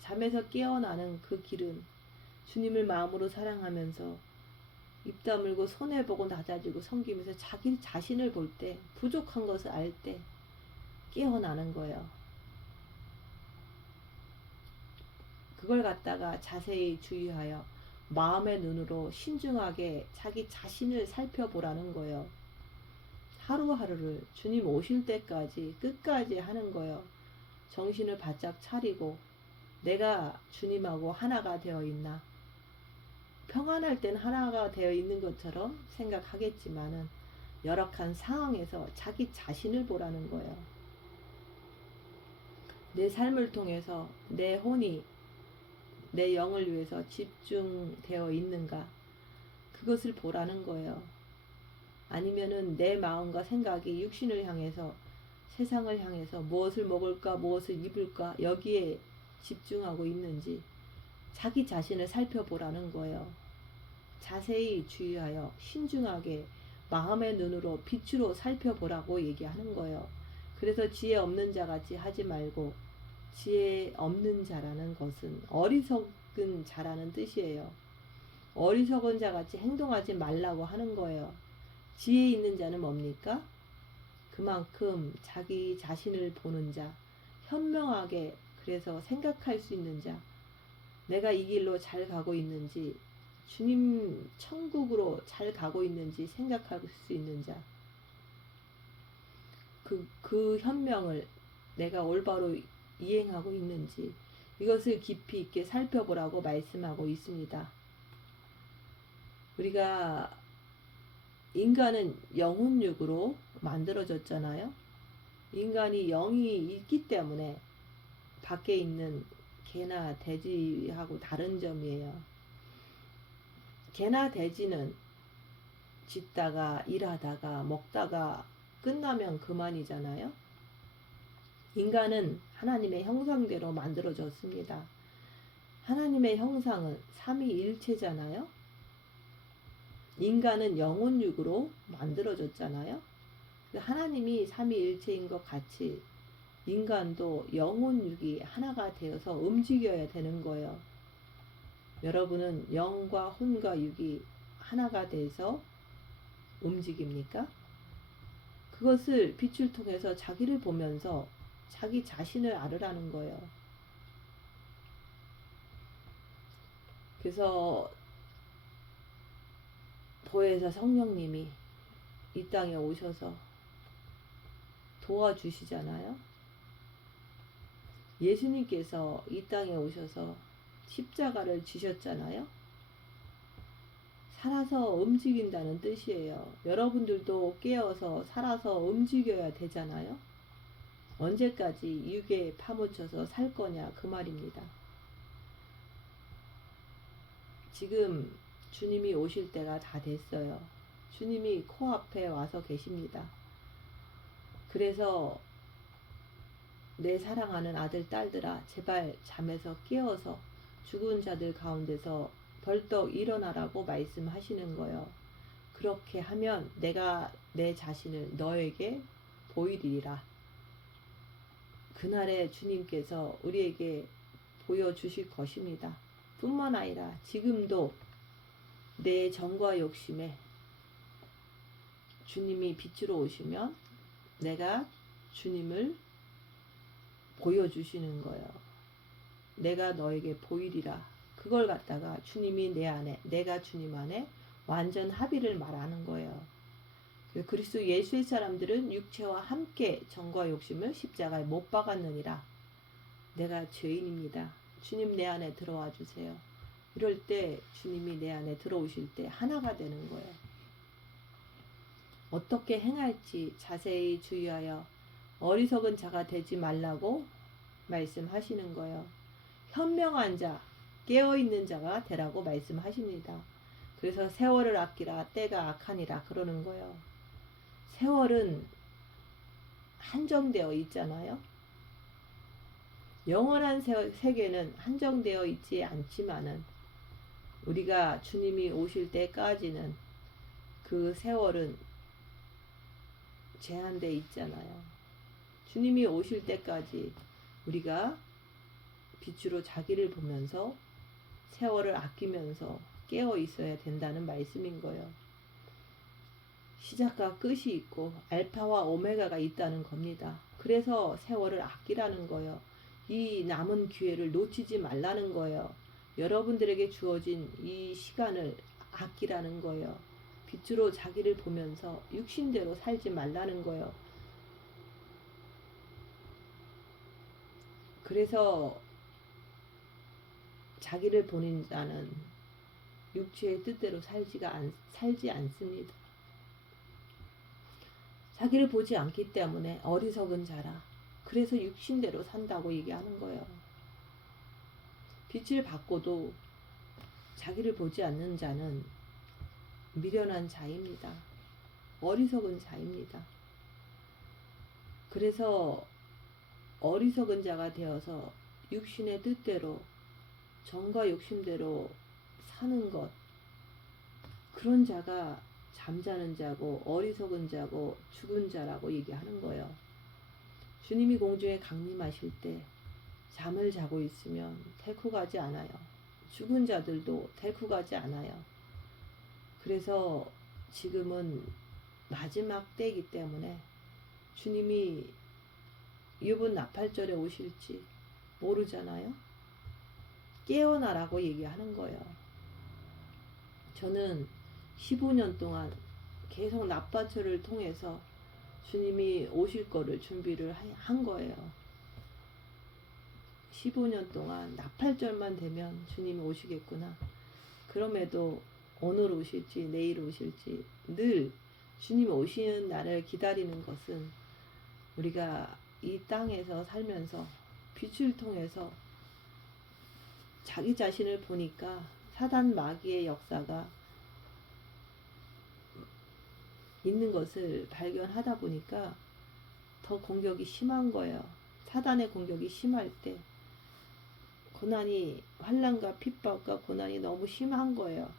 잠에서 깨어나는 그 길은 주님을 마음으로 사랑하면서 입 다물고 손해보고 낮아지고 섬기면서 자기 자신을 볼 때 부족한 것을 알 때 깨어나는 거예요. 그걸 갖다가 자세히 주의하여 마음의 눈으로 신중하게 자기 자신을 살펴보라는 거예요. 하루하루를 주님 오실 때까지 끝까지 하는 거예요. 정신을 바짝 차리고 내가 주님하고 하나가 되어 있나. 평안할 땐 하나가 되어 있는 것처럼 생각하겠지만은 열악한 상황에서 자기 자신을 보라는 거예요. 내 삶을 통해서 내 혼이 내 영을 위해서 집중되어 있는가 그것을 보라는 거예요. 아니면은 내 마음과 생각이 육신을 향해서 세상을 향해서 무엇을 먹을까 무엇을 입을까 여기에 집중하고 있는지 자기 자신을 살펴보라는 거예요. 자세히 주의하여 신중하게 마음의 눈으로 빛으로 살펴보라고 얘기하는 거예요. 그래서 지혜 없는 자같이 하지 말고 지혜 없는 자라는 것은 어리석은 자라는 뜻이에요. 어리석은 자같이 행동하지 말라고 하는 거예요. 지혜 있는 자는 뭡니까? 그만큼 자기 자신을 보는 자, 현명하게 그래서 생각할 수 있는 자, 내가 이 길로 잘 가고 있는지, 주님 천국으로 잘 가고 있는지 생각할 수 있는 자, 그 현명을 내가 올바로 이행하고 있는지 이것을 깊이 있게 살펴보라고 말씀하고 있습니다. 우리가 인간은 영혼육으로 만들어졌잖아요. 인간이 영이 있기 때문에 밖에 있는 개나 돼지하고 다른 점이에요. 개나 돼지는 짓다가 일하다가 먹다가 끝나면 그만이잖아요. 인간은 하나님의 형상대로 만들어졌습니다. 하나님의 형상은 삼위일체잖아요. 인간은 영혼육으로 만들어졌잖아요. 하나님이 삼위일체인 것 같이 인간도 영혼육이 하나가 되어서 움직여야 되는 거예요. 여러분은 영과 혼과 육이 하나가 돼서 움직입니까? 그것을 빛을 통해서 자기를 보면서 자기 자신을 알으라는 거예요. 그래서 보혜사 성령님이 이 땅에 오셔서 도와주시잖아요. 예수님께서 이 땅에 오셔서 십자가를 지셨잖아요. 살아서 움직인다는 뜻이에요. 여러분들도 깨어서 살아서 움직여야 되잖아요. 언제까지 육에 파묻혀서 살 거냐 그 말입니다. 지금 주님이 오실 때가 다 됐어요. 주님이 코앞에 와서 계십니다. 그래서 내 사랑하는 아들 딸들아, 제발 잠에서 깨어서 죽은 자들 가운데서 벌떡 일어나라고 말씀하시는 거예요. 그렇게 하면 내가 내 자신을 너에게 보이리라. 그날에 주님께서 우리에게 보여주실 것입니다. 뿐만 아니라 지금도 내 정과 욕심에 주님이 빛으로 오시면 내가 주님을 보여주시는 거예요. 내가 너에게 보이리라. 그걸 갖다가 주님이 내 안에, 내가 주님 안에 완전 합의를 말하는 거예요. 그리스도 예수의 사람들은 육체와 함께 정과 욕심을 십자가에 못 박았느니라. 내가 죄인입니다. 주님 내 안에 들어와 주세요. 이럴 때 주님이 내 안에 들어오실 때 하나가 되는 거예요. 어떻게 행할지 자세히 주의하여 어리석은 자가 되지 말라고 말씀하시는 거예요. 현명한 자, 깨어있는 자가 되라고 말씀하십니다. 그래서 세월을 아끼라 때가 악하니라 그러는 거예요. 세월은 한정되어 있잖아요. 영원한 세계는 한정되어 있지 않지만은 우리가 주님이 오실 때까지는 그 세월은 제한되어 있잖아요. 주님이 오실 때까지 우리가 빛으로 자기를 보면서 세월을 아끼면서 깨어 있어야 된다는 말씀인 거예요. 시작과 끝이 있고 알파와 오메가가 있다는 겁니다. 그래서 세월을 아끼라는 거예요. 이 남은 기회를 놓치지 말라는 거예요. 여러분들에게 주어진 이 시간을 아끼라는 거예요. 빛으로 자기를 보면서 육신대로 살지 말라는 거예요. 그래서 자기를 보는 자는 육체의 뜻대로 살지 않습니다. 자기를 보지 않기 때문에 어리석은 자라. 그래서 육신대로 산다고 얘기하는 거예요. 빛을 받고도 자기를 보지 않는 자는 미련한 자입니다. 어리석은 자입니다. 그래서 어리석은 자가 되어서 육신의 뜻대로 정과 욕심대로 사는 것, 그런 자가 잠자는 자고 어리석은 자고 죽은 자라고 얘기하는 거예요. 주님이 공중에 강림하실 때 잠을 자고 있으면 데리고 가지 않아요. 죽은 자들도 데리고 가지 않아요. 그래서 지금은 마지막 때이기 때문에 주님이 이번 나팔절에 오실지 모르잖아요. 깨어나라고 얘기하는 거예요. 저는 15년 동안 계속 나팔절을 통해서 주님이 오실 거를 준비를 한 거예요. 15년 동안 나팔절만 되면 주님이 오시겠구나. 그럼에도 오늘 오실지 내일 오실지 늘 주님이 오시는 날을 기다리는 것은 우리가 이 땅에서 살면서 빛을 통해서 자기 자신을 보니까 사단 마귀의 역사가 있는 것을 발견하다 보니까 더 공격이 심한 거예요. 사단의 공격이 심할 때 고난이, 환난과 핍박과 고난이 너무 심한 거예요.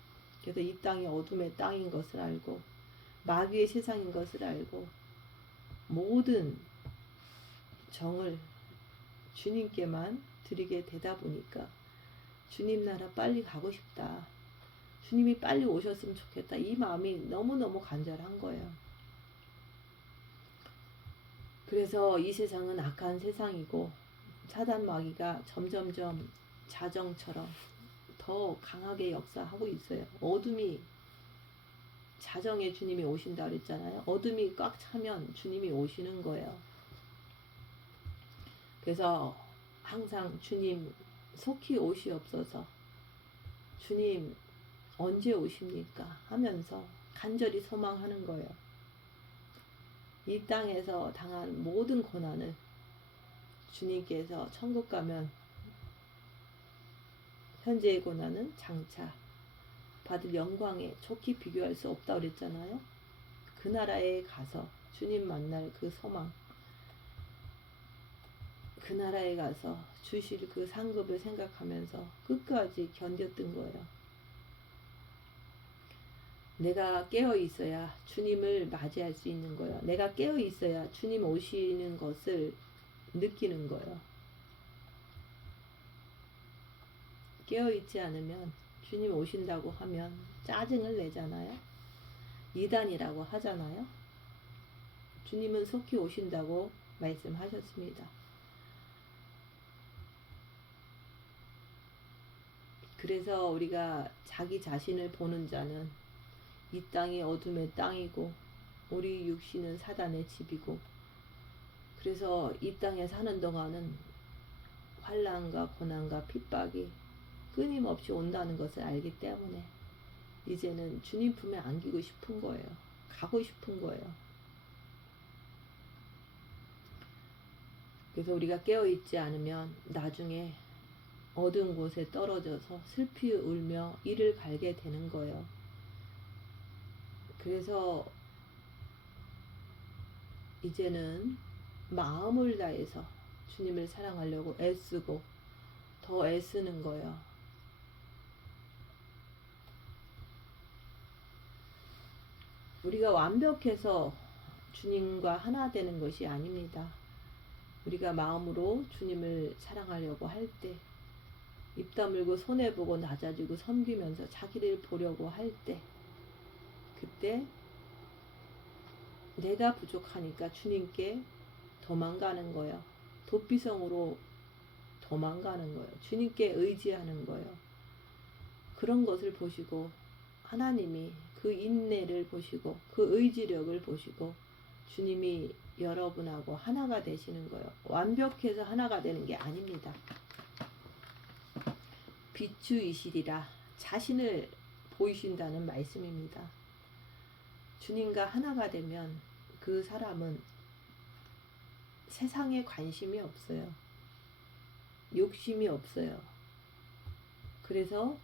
그래서 이 땅이 어둠의 땅인 것을 알고 마귀의 세상인 것을 알고 모든 정을 주님께만 드리게 되다 보니까 주님 나라 빨리 가고 싶다. 주님이 빨리 오셨으면 좋겠다. 이 마음이 너무너무 간절한 거예요. 그래서 이 세상은 악한 세상이고 사단 마귀가 점점점 자정처럼 더 강하게 역사하고 있어요. 어둠이 자정에 주님이 오신다 그랬잖아요. 어둠이 꽉 차면 주님이 오시는 거예요. 그래서 항상 주님 속히 오시옵소서, 주님 언제 오십니까 하면서 간절히 소망하는 거예요. 이 땅에서 당한 모든 고난을 주님께서 천국 가면 현재의 고난은 장차 받을 영광에 좋게 비교할 수 없다고 그랬잖아요. 그 나라에 가서 주님 만날 그 소망, 그 나라에 가서 주실 그 상급을 생각하면서 끝까지 견뎠던 거예요. 내가 깨어 있어야 주님을 맞이할 수 있는 거예요. 내가 깨어 있어야 주님 오시는 것을 느끼는 거예요. 깨어 있지 않으면 주님 오신다고 하면 짜증을 내잖아요. 이단이라고 하잖아요. 주님은 속히 오신다고 말씀하셨습니다. 그래서 우리가 자기 자신을 보는 자는 이 땅이 어둠의 땅이고 우리 육신은 사단의 집이고, 그래서 이 땅에 사는 동안은 환난과 고난과 핍박이 끊임없이 온다는 것을 알기 때문에 이제는 주님 품에 안기고 싶은 거예요. 가고 싶은 거예요. 그래서 우리가 깨어있지 않으면 나중에 어두운 곳에 떨어져서 슬피 울며 이를 갈게 되는 거예요. 그래서 이제는 마음을 다해서 주님을 사랑하려고 애쓰고 더 애쓰는 거예요. 우리가 완벽해서 주님과 하나 되는 것이 아닙니다. 우리가 마음으로 주님을 사랑하려고 할 때, 입 다물고 손해보고 낮아지고 섬기면서 자기를 보려고 할 때, 그때 내가 부족하니까 주님께 도망가는 거예요. 도피성으로 도망가는 거예요. 주님께 의지하는 거예요. 그런 것을 보시고 하나님이 그 인내를 보시고 그 의지력을 보시고 주님이 여러분하고 하나가 되시는 거예요. 완벽해서 하나가 되는 게 아닙니다. 비추이시리라 자신을 보이신다는 말씀입니다. 주님과 하나가 되면 그 사람은 세상에 관심이 없어요. 욕심이 없어요. 그래서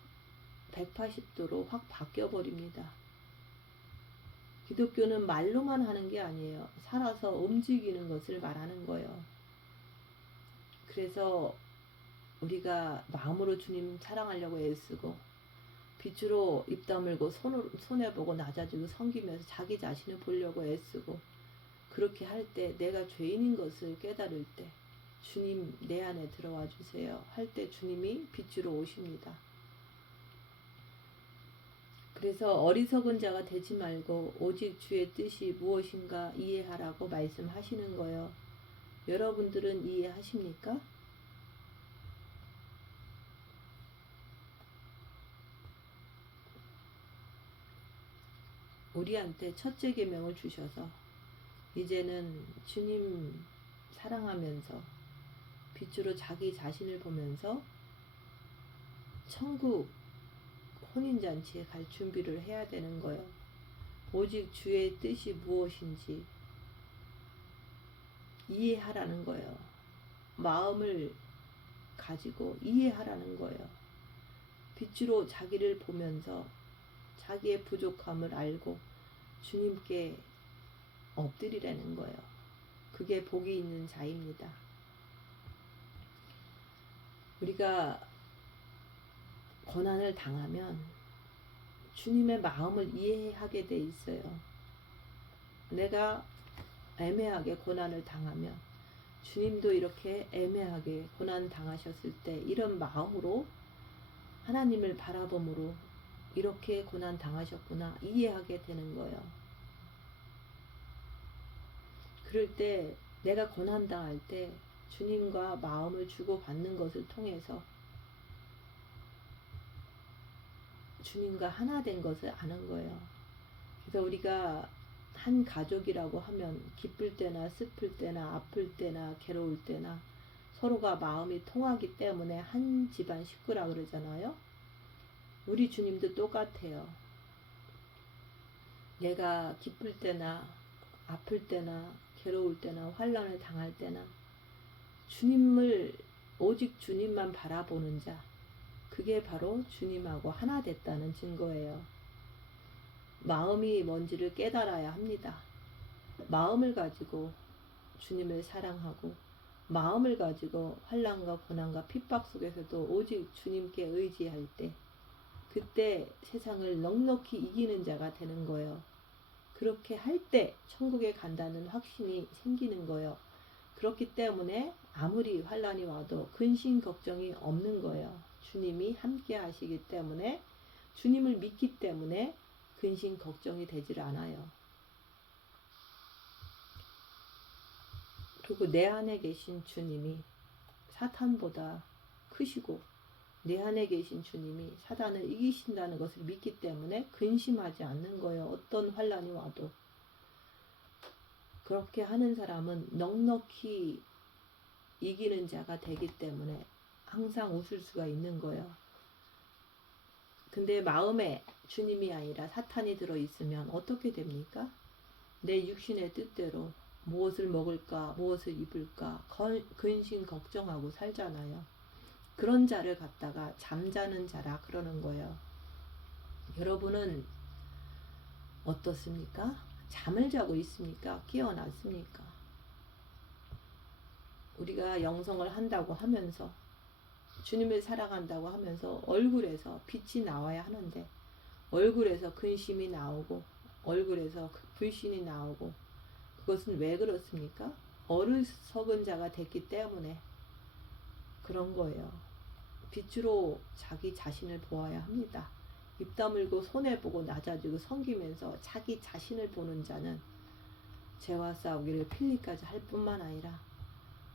180도로 확 바뀌어버립니다. 기독교는 말로만 하는 게 아니에요. 살아서 움직이는 것을 말하는 거예요. 그래서 우리가 마음으로 주님 사랑하려고 애쓰고 빛으로 입 다물고 손해보고 낮아지고 섬기면서 자기 자신을 보려고 애쓰고, 그렇게 할 때 내가 죄인인 것을 깨달을 때 주님 내 안에 들어와 주세요 할 때 주님이 빛으로 오십니다. 그래서 어리석은 자가 되지 말고 오직 주의 뜻이 무엇인가 이해하라고 말씀하시는 거예요. 여러분들은 이해하십니까? 우리한테 첫째 계명을 주셔서 이제는 주님 사랑하면서 빛으로 자기 자신을 보면서 천국 혼인잔치에 갈 준비를 해야 되는 거예요. 오직 주의 뜻이 무엇인지 이해하라는 거예요. 마음을 가지고 이해하라는 거예요. 빛으로 자기를 보면서 자기의 부족함을 알고 주님께 엎드리라는 거예요. 그게 복이 있는 자입니다. 우리가 고난을 당하면 주님의 마음을 이해하게 돼 있어요. 내가 애매하게 고난을 당하면 주님도 이렇게 애매하게 고난 당하셨을 때 이런 마음으로 하나님을 바라봄으로 이렇게 고난 당하셨구나 이해하게 되는 거예요. 그럴 때 내가 고난당할 때 주님과 마음을 주고받는 것을 통해서 주님과 하나 된 것을 아는 거예요. 그래서 우리가 한 가족이라고 하면 기쁠 때나 슬플 때나 아플 때나 괴로울 때나 서로가 마음이 통하기 때문에 한 집안 식구라 그러잖아요. 우리 주님도 똑같아요. 내가 기쁠 때나 아플 때나 괴로울 때나 환난을 당할 때나 주님을 오직 주님만 바라보는 자, 그게 바로 주님하고 하나 됐다는 증거예요. 마음이 뭔지를 깨달아야 합니다. 마음을 가지고 주님을 사랑하고 마음을 가지고 환난과 고난과 핍박 속에서도 오직 주님께 의지할 때 그때 세상을 넉넉히 이기는 자가 되는 거예요. 그렇게 할 때 천국에 간다는 확신이 생기는 거예요. 그렇기 때문에 아무리 환난이 와도 근심 걱정이 없는 거예요. 주님이 함께 하시기 때문에 주님을 믿기 때문에 근심 걱정이 되질 않아요. 그리고 내 안에 계신 주님이 사탄보다 크시고 내 안에 계신 주님이 사단을 이기신다는 것을 믿기 때문에 근심하지 않는 거예요. 어떤 환난이 와도. 그렇게 하는 사람은 넉넉히 이기는 자가 되기 때문에 항상 웃을 수가 있는 거예요. 근데 마음에 주님이 아니라 사탄이 들어있으면 어떻게 됩니까? 내 육신의 뜻대로 무엇을 먹을까, 무엇을 입을까, 근심 걱정하고 살잖아요. 그런 자를 갖다가 잠자는 자라 그러는 거예요. 여러분은 어떻습니까? 잠을 자고 있습니까? 깨어났습니까? 우리가 영성을 한다고 하면서 주님을 사랑한다고 하면서 얼굴에서 빛이 나와야 하는데 얼굴에서 근심이 나오고 얼굴에서 불신이 나오고 그것은 왜 그렇습니까? 어리석은 자가 됐기 때문에 그런 거예요. 빛으로 자기 자신을 보아야 합니다. 입 다물고 손해보고 낮아지고 섬기면서 자기 자신을 보는 자는 죄와 싸우기를 필리까지 할 뿐만 아니라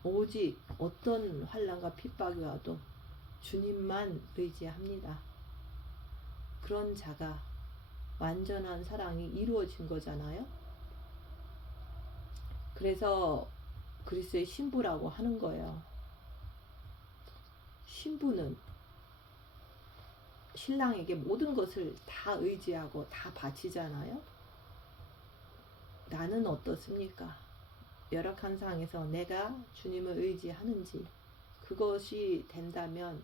오직 어떤 환난과 핍박이 와도 주님만 의지합니다. 그런 자가 완전한 사랑이 이루어진 거잖아요. 그래서 그리스도의 신부라고 하는 거예요. 신부는 신랑에게 모든 것을 다 의지하고 다 바치잖아요. 나는 어떻습니까? 열악한 상황에서 내가 주님을 의지하는지 그것이 된다면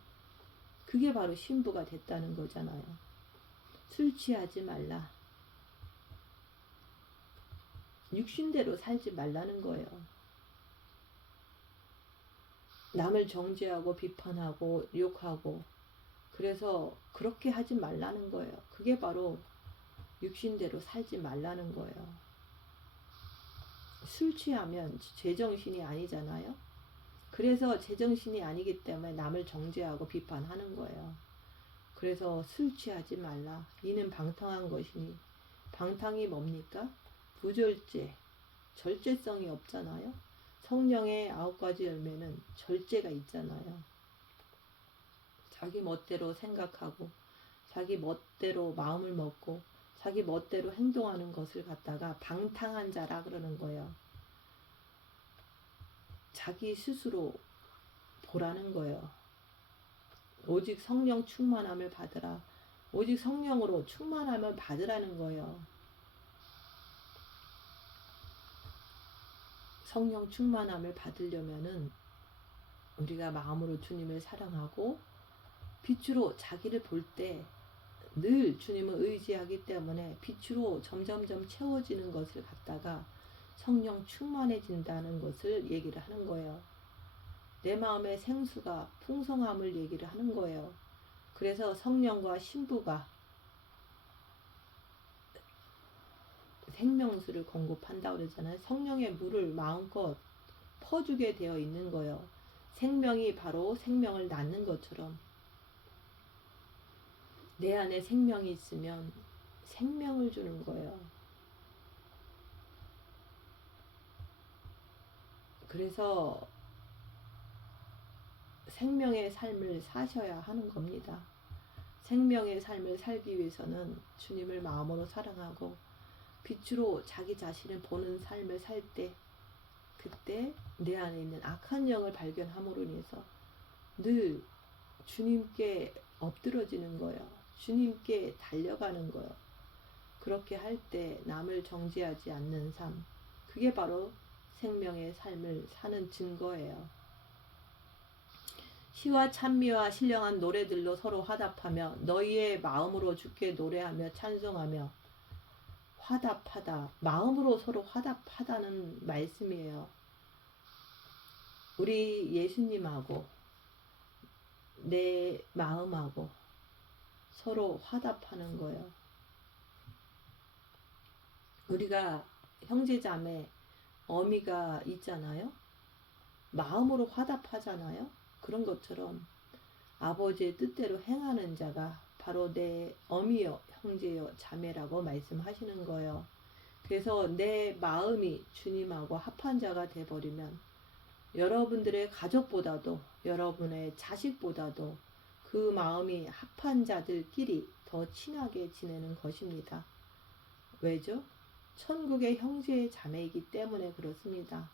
그게 바로 신부가 됐다는 거잖아요. 술 취하지 말라. 육신대로 살지 말라는 거예요. 남을 정죄하고 비판하고 욕하고 그래서 그렇게 하지 말라는 거예요. 그게 바로 육신대로 살지 말라는 거예요. 술 취하면 제정신이 아니잖아요. 그래서 제정신이 아니기 때문에 남을 정죄하고 비판하는 거예요. 그래서 술 취하지 말라. 이는 방탕한 것이니 방탕이 뭡니까? 부절제, 절제성이 없잖아요. 성령의 9가지 열매는 절제가 있잖아요. 자기 멋대로 생각하고 자기 멋대로 마음을 먹고 자기 멋대로 행동하는 것을 갖다가 방탕한 자라 그러는 거예요. 자기 스스로 보라는 거예요. 오직 성령 충만함을 받으라. 오직 성령으로 충만함을 받으라는 거예요. 성령 충만함을 받으려면은 우리가 마음으로 주님을 사랑하고 빛으로 자기를 볼 때 늘 주님을 의지하기 때문에 빛으로 점점점 채워지는 것을 갖다가 성령 충만해진다는 것을 얘기를 하는 거예요. 내 마음의 생수가 풍성함을 얘기를 하는 거예요. 그래서 성령과 신부가 생명수를 공급한다고 그러잖아요. 성령의 물을 마음껏 퍼주게 되어 있는 거예요. 생명이 바로 생명을 낳는 것처럼 내 안에 생명이 있으면 생명을 주는 거예요. 그래서 생명의 삶을 사셔야 하는 겁니다. 생명의 삶을 살기 위해서는 주님을 마음으로 사랑하고 빛으로 자기 자신을 보는 삶을 살 때, 그때 내 안에 있는 악한 영을 발견함으로 인해서 늘 주님께 엎드러지는 거예요. 주님께 달려가는 거예요. 그렇게 할 때 남을 정죄하지 않는 삶, 그게 바로 생명의 삶을 사는 증거예요. 시와 찬미와 신령한 노래들로 서로 화답하며 너희의 마음으로 주께 노래하며 찬송하며. 화답하다, 마음으로 서로 화답하다는 말씀이에요. 우리 예수님하고 내 마음하고 서로 화답하는 거예요. 우리가 형제자매 어미가 있잖아요. 마음으로 화답하잖아요. 그런 것처럼 아버지의 뜻대로 행하는 자가 바로 내 어미여 형제여 자매라고 말씀하시는 거예요. 그래서 내 마음이 주님하고 합한 자가 돼버리면 여러분들의 가족보다도 여러분의 자식보다도 그 마음이 합한 자들끼리 더 친하게 지내는 것입니다. 왜죠? 천국의 형제 자매이기 때문에 그렇습니다.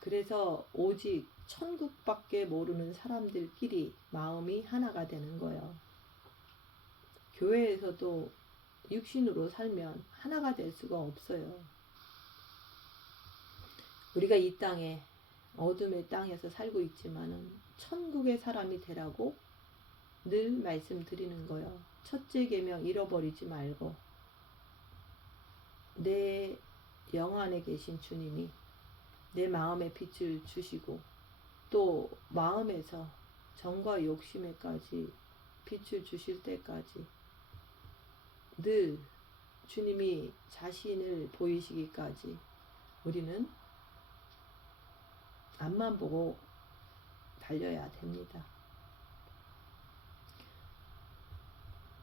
그래서 오직 천국밖에 모르는 사람들끼리 마음이 하나가 되는 거예요. 교회에서도 육신으로 살면 하나가 될 수가 없어요. 우리가 이 땅에 어둠의 땅에서 살고 있지만은 천국의 사람이 되라고 늘 말씀드리는 거예요. 첫째 계명 잃어버리지 말고 내 영 안에 계신 주님이 내 마음에 빛을 주시고 또 마음에서 정과 욕심에까지 빛을 주실 때까지 늘 주님이 자신을 보이시기까지 우리는 앞만 보고 달려야 됩니다.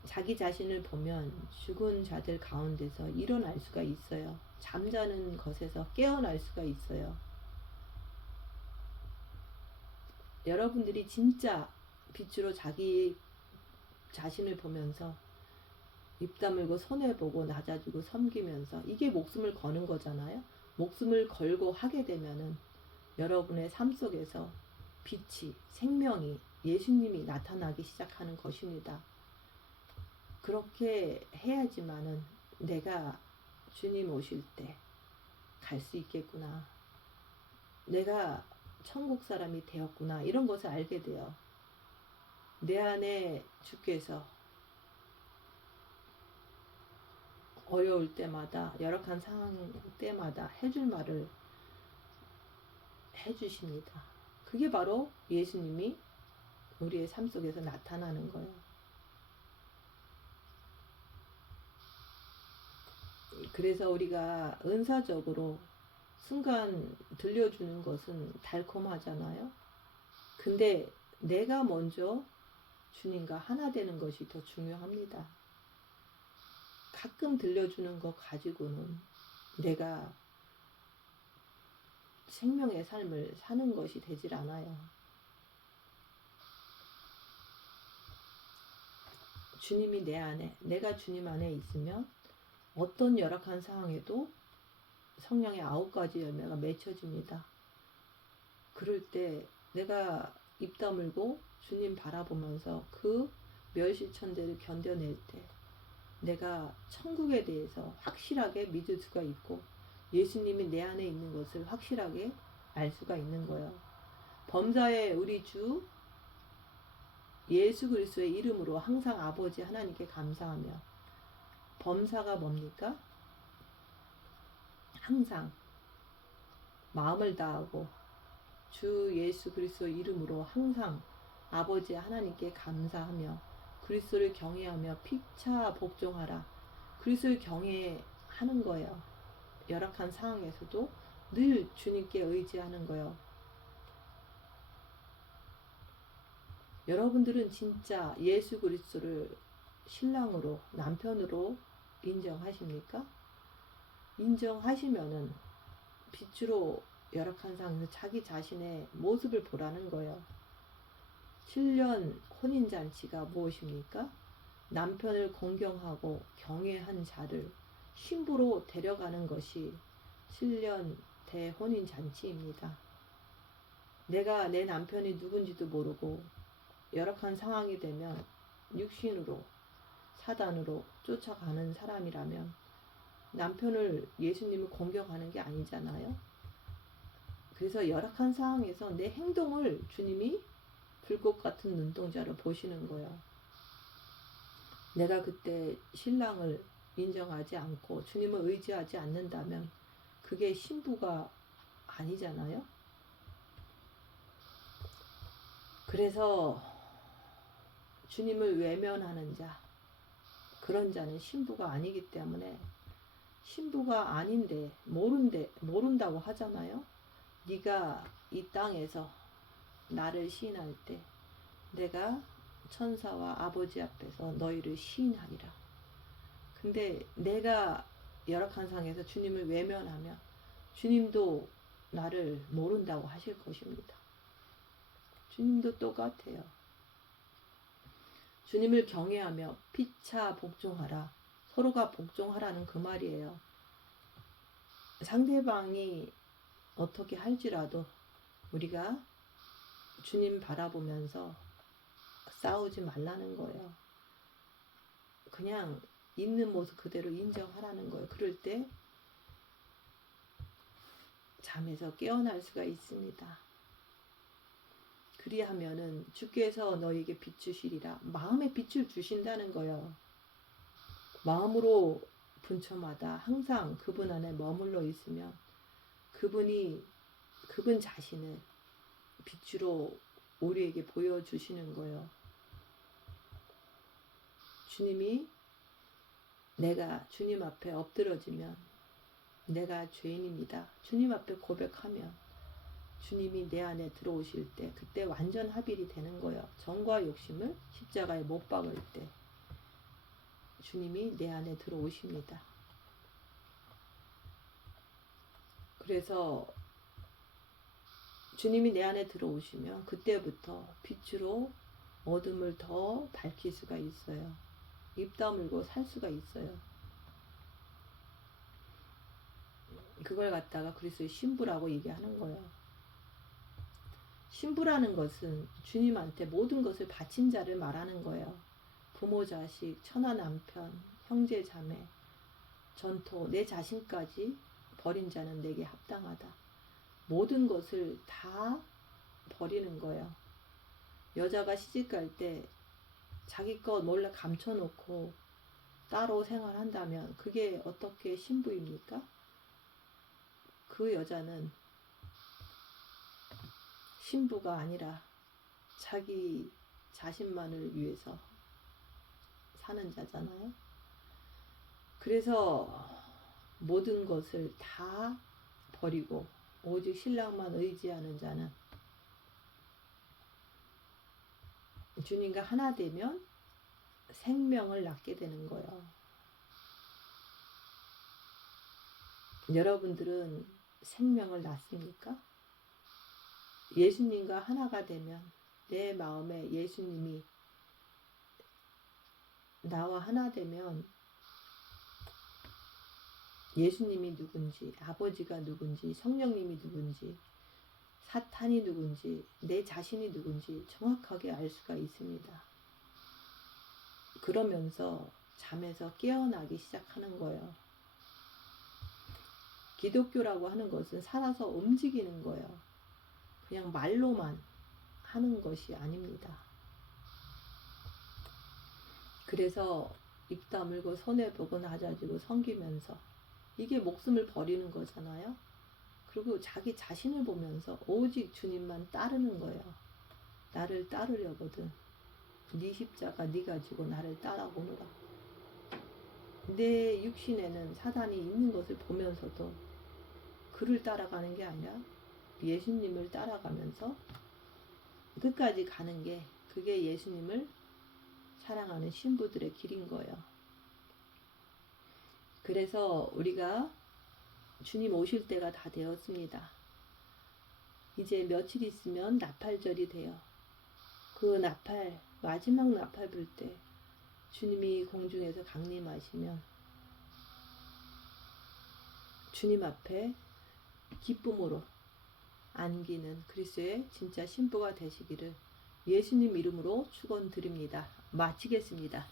자기 자신을 보면 죽은 자들 가운데서 일어날 수가 있어요. 잠자는 것에서 깨어날 수가 있어요. 여러분들이 진짜 빛으로 자기 자신을 보면서 입 다물고 손해보고 낮아지고 섬기면서 이게 목숨을 거는 거잖아요. 목숨을 걸고 하게 되면은 여러분의 삶 속에서 빛이, 생명이, 예수님이 나타나기 시작하는 것입니다. 그렇게 해야지만은 내가 주님 오실 때 갈 수 있겠구나. 내가 천국 사람이 되었구나. 이런 것을 알게 돼요. 내 안에 주께서 어려울 때마다 열악한 상황 때마다 해줄 말을 해주십니다. 그게 바로 예수님이 우리의 삶 속에서 나타나는 거예요. 그래서 우리가 은사적으로 순간 들려주는 것은 달콤하잖아요. 근데 내가 먼저 주님과 하나 되는 것이 더 중요합니다. 가끔 들려주는 것 가지고는 내가 생명의 삶을 사는 것이 되질 않아요. 주님이 내 안에, 내가 주님 안에 있으면 어떤 열악한 상황에도 성령의 9가지 열매가 맺혀집니다. 그럴 때 내가 입 다물고 주님 바라보면서 그 멸시천대를 견뎌낼 때 내가 천국에 대해서 확실하게 믿을 수가 있고 예수님이 내 안에 있는 것을 확실하게 알 수가 있는 거예요. 범사의 우리 주 예수 그리스도의 이름으로 항상 아버지 하나님께 감사하며, 범사가 뭡니까? 항상 마음을 다하고 주 예수 그리스도 이름으로 항상 아버지 하나님께 감사하며 그리스도를 경외하며 피차 복종하라. 그리스도를 경외하는 거예요. 열악한 상황에서도 늘 주님께 의지하는 거예요. 여러분들은 진짜 예수 그리스도를 신랑으로, 남편으로 인정하십니까? 인정하시면은 빛으로 열악한 상황에서 자기 자신의 모습을 보라는 거예요. 7년 혼인잔치가 무엇입니까? 남편을 공경하고 경외한 자를 신부로 데려가는 것이 7년 대혼인잔치입니다. 내가 내 남편이 누군지도 모르고 열악한 상황이 되면 육신으로 사단으로 쫓아가는 사람이라면 남편을 예수님을 공경하는 게 아니잖아요. 그래서 열악한 상황에서 내 행동을 주님이 불꽃 같은 눈동자로 보시는 거예요. 내가 그때 신랑을 인정하지 않고 주님을 의지하지 않는다면 그게 신부가 아니잖아요. 그래서 주님을 외면하는 자, 그런 자는 신부가 아니기 때문에 신부가 아닌데 모른다고 하잖아요. 네가 이 땅에서 나를 시인할 때 내가 천사와 아버지 앞에서 너희를 시인하리라. 근데 내가 열악한 상황에서 주님을 외면하면 주님도 나를 모른다고 하실 것입니다. 주님도 똑같아요. 주님을 경외하며 피차 복종하라. 서로가 복종하라는 그 말이에요. 상대방이 어떻게 할지라도 우리가 주님 바라보면서 싸우지 말라는 거예요. 그냥 있는 모습 그대로 인정하라는 거예요. 그럴 때 잠에서 깨어날 수가 있습니다. 그리하면은 주께서 너에게 빛 주시리라. 마음에 빛을 주신다는 거예요. 마음으로 분초마다 항상 그분 안에 머물러 있으면 그분 자신을 빛으로 우리에게 보여주시는 거예요. 주님이 내가 주님 앞에 엎드러지면 내가 죄인입니다. 주님 앞에 고백하면 주님이 내 안에 들어오실 때 그때 완전 합일이 되는 거예요. 정과 욕심을 십자가에 못 박을 때 주님이 내 안에 들어오십니다. 그래서 주님이 내 안에 들어오시면 그때부터 빛으로 어둠을 더 밝힐 수가 있어요. 입 다물고 살 수가 있어요. 그걸 갖다가 그리스도의 신부라고 얘기하는 거예요. 신부라는 것은 주님한테 모든 것을 바친 자를 말하는 거예요. 부모, 자식, 처나 남편, 형제, 자매, 전토, 내 자신까지 버린 자는 내게 합당하다. 모든 것을 다 버리는 거예요. 여자가 시집갈 때 자기 것 몰래 감춰놓고 따로 생활한다면 그게 어떻게 신부입니까? 그 여자는 신부가 아니라 자기 자신만을 위해서 사는 자잖아요. 그래서 모든 것을 다 버리고 오직 신랑만 의지하는 자는 주님과 하나 되면 생명을 낳게 되는 거예요. 여러분들은 생명을 낳습니까? 예수님과 하나가 되면 내 마음에 예수님이 나와 하나 되면 예수님이 누군지, 아버지가 누군지, 성령님이 누군지, 사탄이 누군지, 내 자신이 누군지 정확하게 알 수가 있습니다. 그러면서 잠에서 깨어나기 시작하는 거예요. 기독교라고 하는 것은 살아서 움직이는 거예요. 그냥 말로만 하는 것이 아닙니다. 그래서 입 다물고 손해보고 낮아지고 섬기면서 이게 목숨을 버리는 거잖아요. 그리고 자기 자신을 보면서 오직 주님만 따르는 거예요. 나를 따르려거든 네 십자가 네가 지고 나를 따라오너라. 내 육신에는 사단이 있는 것을 보면서도 그를 따라가는 게 아니라 예수님을 따라가면서 끝까지 가는 게 그게 예수님을 사랑하는 신부들의 길인 거예요. 그래서 우리가 주님 오실 때가 다 되었습니다. 이제 며칠 있으면 나팔절이 돼요. 그 나팔, 마지막 나팔 불 때 주님이 공중에서 강림하시면 주님 앞에 기쁨으로 안기는 그리스도의 진짜 신부가 되시기를 예수님 이름으로 축원드립니다. 마치겠습니다.